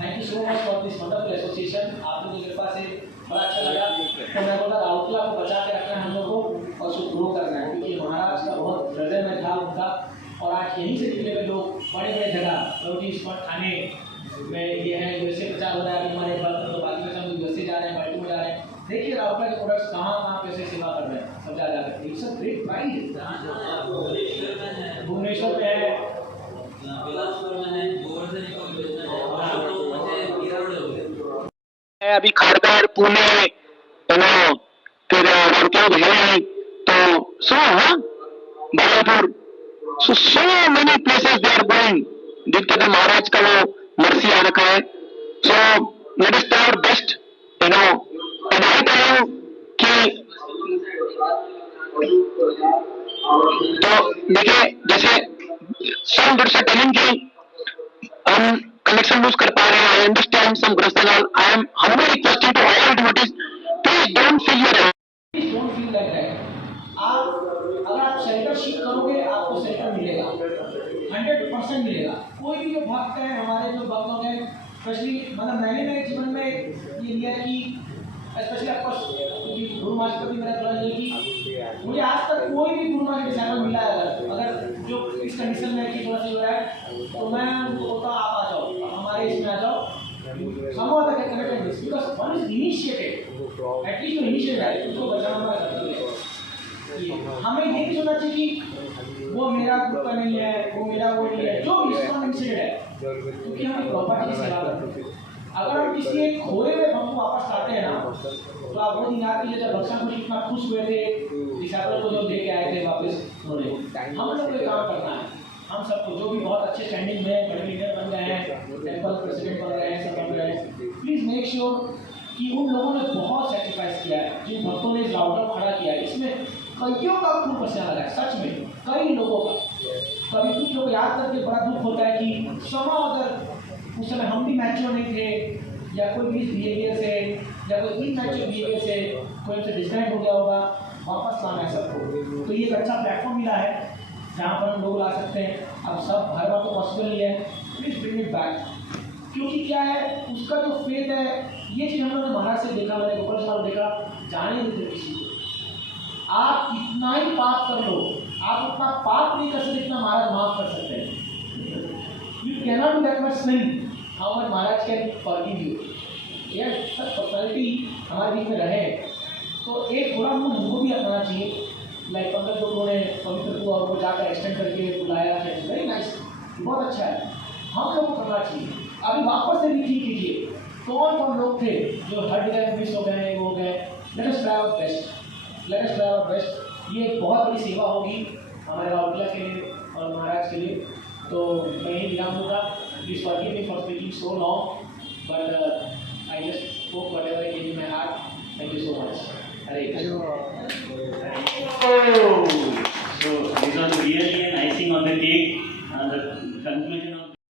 thank you so much for this wonderful association. आप लोगों की कृपा से बड़ा अच्छा लगा. तो मैं बोला राउरकेला को बचा के रखना है हम लोग को और उसको ग्रो करना है, क्योंकि महाराज का बहुत हृदय में था उनका. और आज यहीं से निकले हुए लोग बड़े बड़े जगह रोटी स्पॉट खाने में ये है, यूएसए प्रचार हो रहा है हमारे पास, तो बाकी में सब यूएसए जा रहे हैं, बाल्टीमोर जा रहे हैं. देखिए राउरकेला के प्रोडक्ट्स कहाँ कहाँ कैसे सेवा कर रहे हैं, सब जा जाकर. It's a great prize. Bhubaneswar में है, अभी खड़गपुर पुणे फिर वर्कआउट है तो Bhagalpur, so many places they are going. जिनके तो महाराज का वो मर्सी आ रखा है. So let us try our best, and I tell you कि तो देखिए जैसे some good are telling कि हम कनेक्शन लूज कर पा रहे हैं. I understand some personal. I am humbly requesting to all devotees, please don't feel your please don't feel like that. आप अगर आप शेल्टर शीट करोगे आपको शेल्टर मिलेगा, 100% मिलेगा. कोई भी जो भक्त है, हमारे जो भक्त लोग हैं, स्पेशली मतलब मैंने मेरे जीवन में ये लिया कि स्पेशली ऑफकोर्स क्योंकि गुरु महाराज का भी मेरा थोड़ा ये कि मुझे आज तक कोई भी गुरु महाराज डिसाइबल मिला है अगर जो इस कंडीशन में कि थोड़ा सा हो रहा है, तो मैं उनको बोलता हूँ आप आ जाओ, हमारे इसमें आ जाओ. Somehow the connected this because one is initiated, at least to initiate है, उसको बचाना चाहिए. हमें ये नहीं सोचना चाहिए कि वो मेरा ग्रुप का नहीं है, वो मेरा वो नहीं है, जो भी इसका इनिशिएटेड है, क्योंकि हम प्रॉपर्टी की सेवा करते हैं. अगर हम किसी एक खोए हुए भक्त को वापस लाते हैं ना, तो आप वो दिन याद कीजिए जब भक्सा कुछ इतना खुश हुए थे डिसाइबल को जो लेके आए थे वापस उन्होंने. हम लोग को काम करना है, हम सबको जो भी बहुत अच्छे स्टैंडिंग में बड़े लीडर बन गए हैं, टेम्पल प्रेसिडेंट बन रहे हैं, सब बन रहे हैं, प्लीज़ मेक श्योर कि उन लोगों ने बहुत सेक्रीफाइस किया है. जिन भक्तों ने इस लॉकडाउन खड़ा किया है, इसमें कईयों का खून पसीना लगा है, सच में कई लोगों का. कभी कुछ लोग याद करके बड़ा दुख होता है कि समा अगर उस समय हम भी मैच्योर नहीं थे या कोई मिस बिहेवियर से या कोई इनमैच्योर बिहेवियर से कोई उनसे डिस्कनेक्ट हो गया होगा, वापस लाना है सबको. तो ये एक अच्छा प्लेटफॉर्म मिला है जहाँ पर हम लोग ला सकते हैं. अब सब हर बार तो पॉसिबल नहीं है, प्लीज ब्रिंग इट बैक. क्योंकि क्या है उसका जो फेथ है, ये चीज़ हम लोगों ने महाराज से देखा, मैंने गोपाल साहब देखा, जाने नहीं थे किसी को. आप कितना ही पाप कर लो, आप उतना पाप नहीं कर सकते जितना महाराज माफ कर सकते हैं. You cannot do that much sin how much Maharaj can forgive you. यार सच पर्सनैलिटी हमारे बीच में रहे तो एक थोड़ा मूड हमको भी अपनाना चाहिए. लाइक 15 जो लोगों ने पवित्र को और वो जाकर एक्सटेंड करके बुलाया है, वेरी नाइस, बहुत अच्छा है, हम लोग को करना चाहिए. अभी वापस से भी ठीक कीजिए कौन कौन लोग थे जो हर जगह मिस हो गए, वो हो गए. Let us try our best, let us try our best. ये एक बहुत बड़ी सेवा होगी हमारे राउरकेला के लिए और महाराज के लिए. तो मैं ही विराम दूंगा. Please forgive me for speaking so long. but I just spoke whatever is in my heart.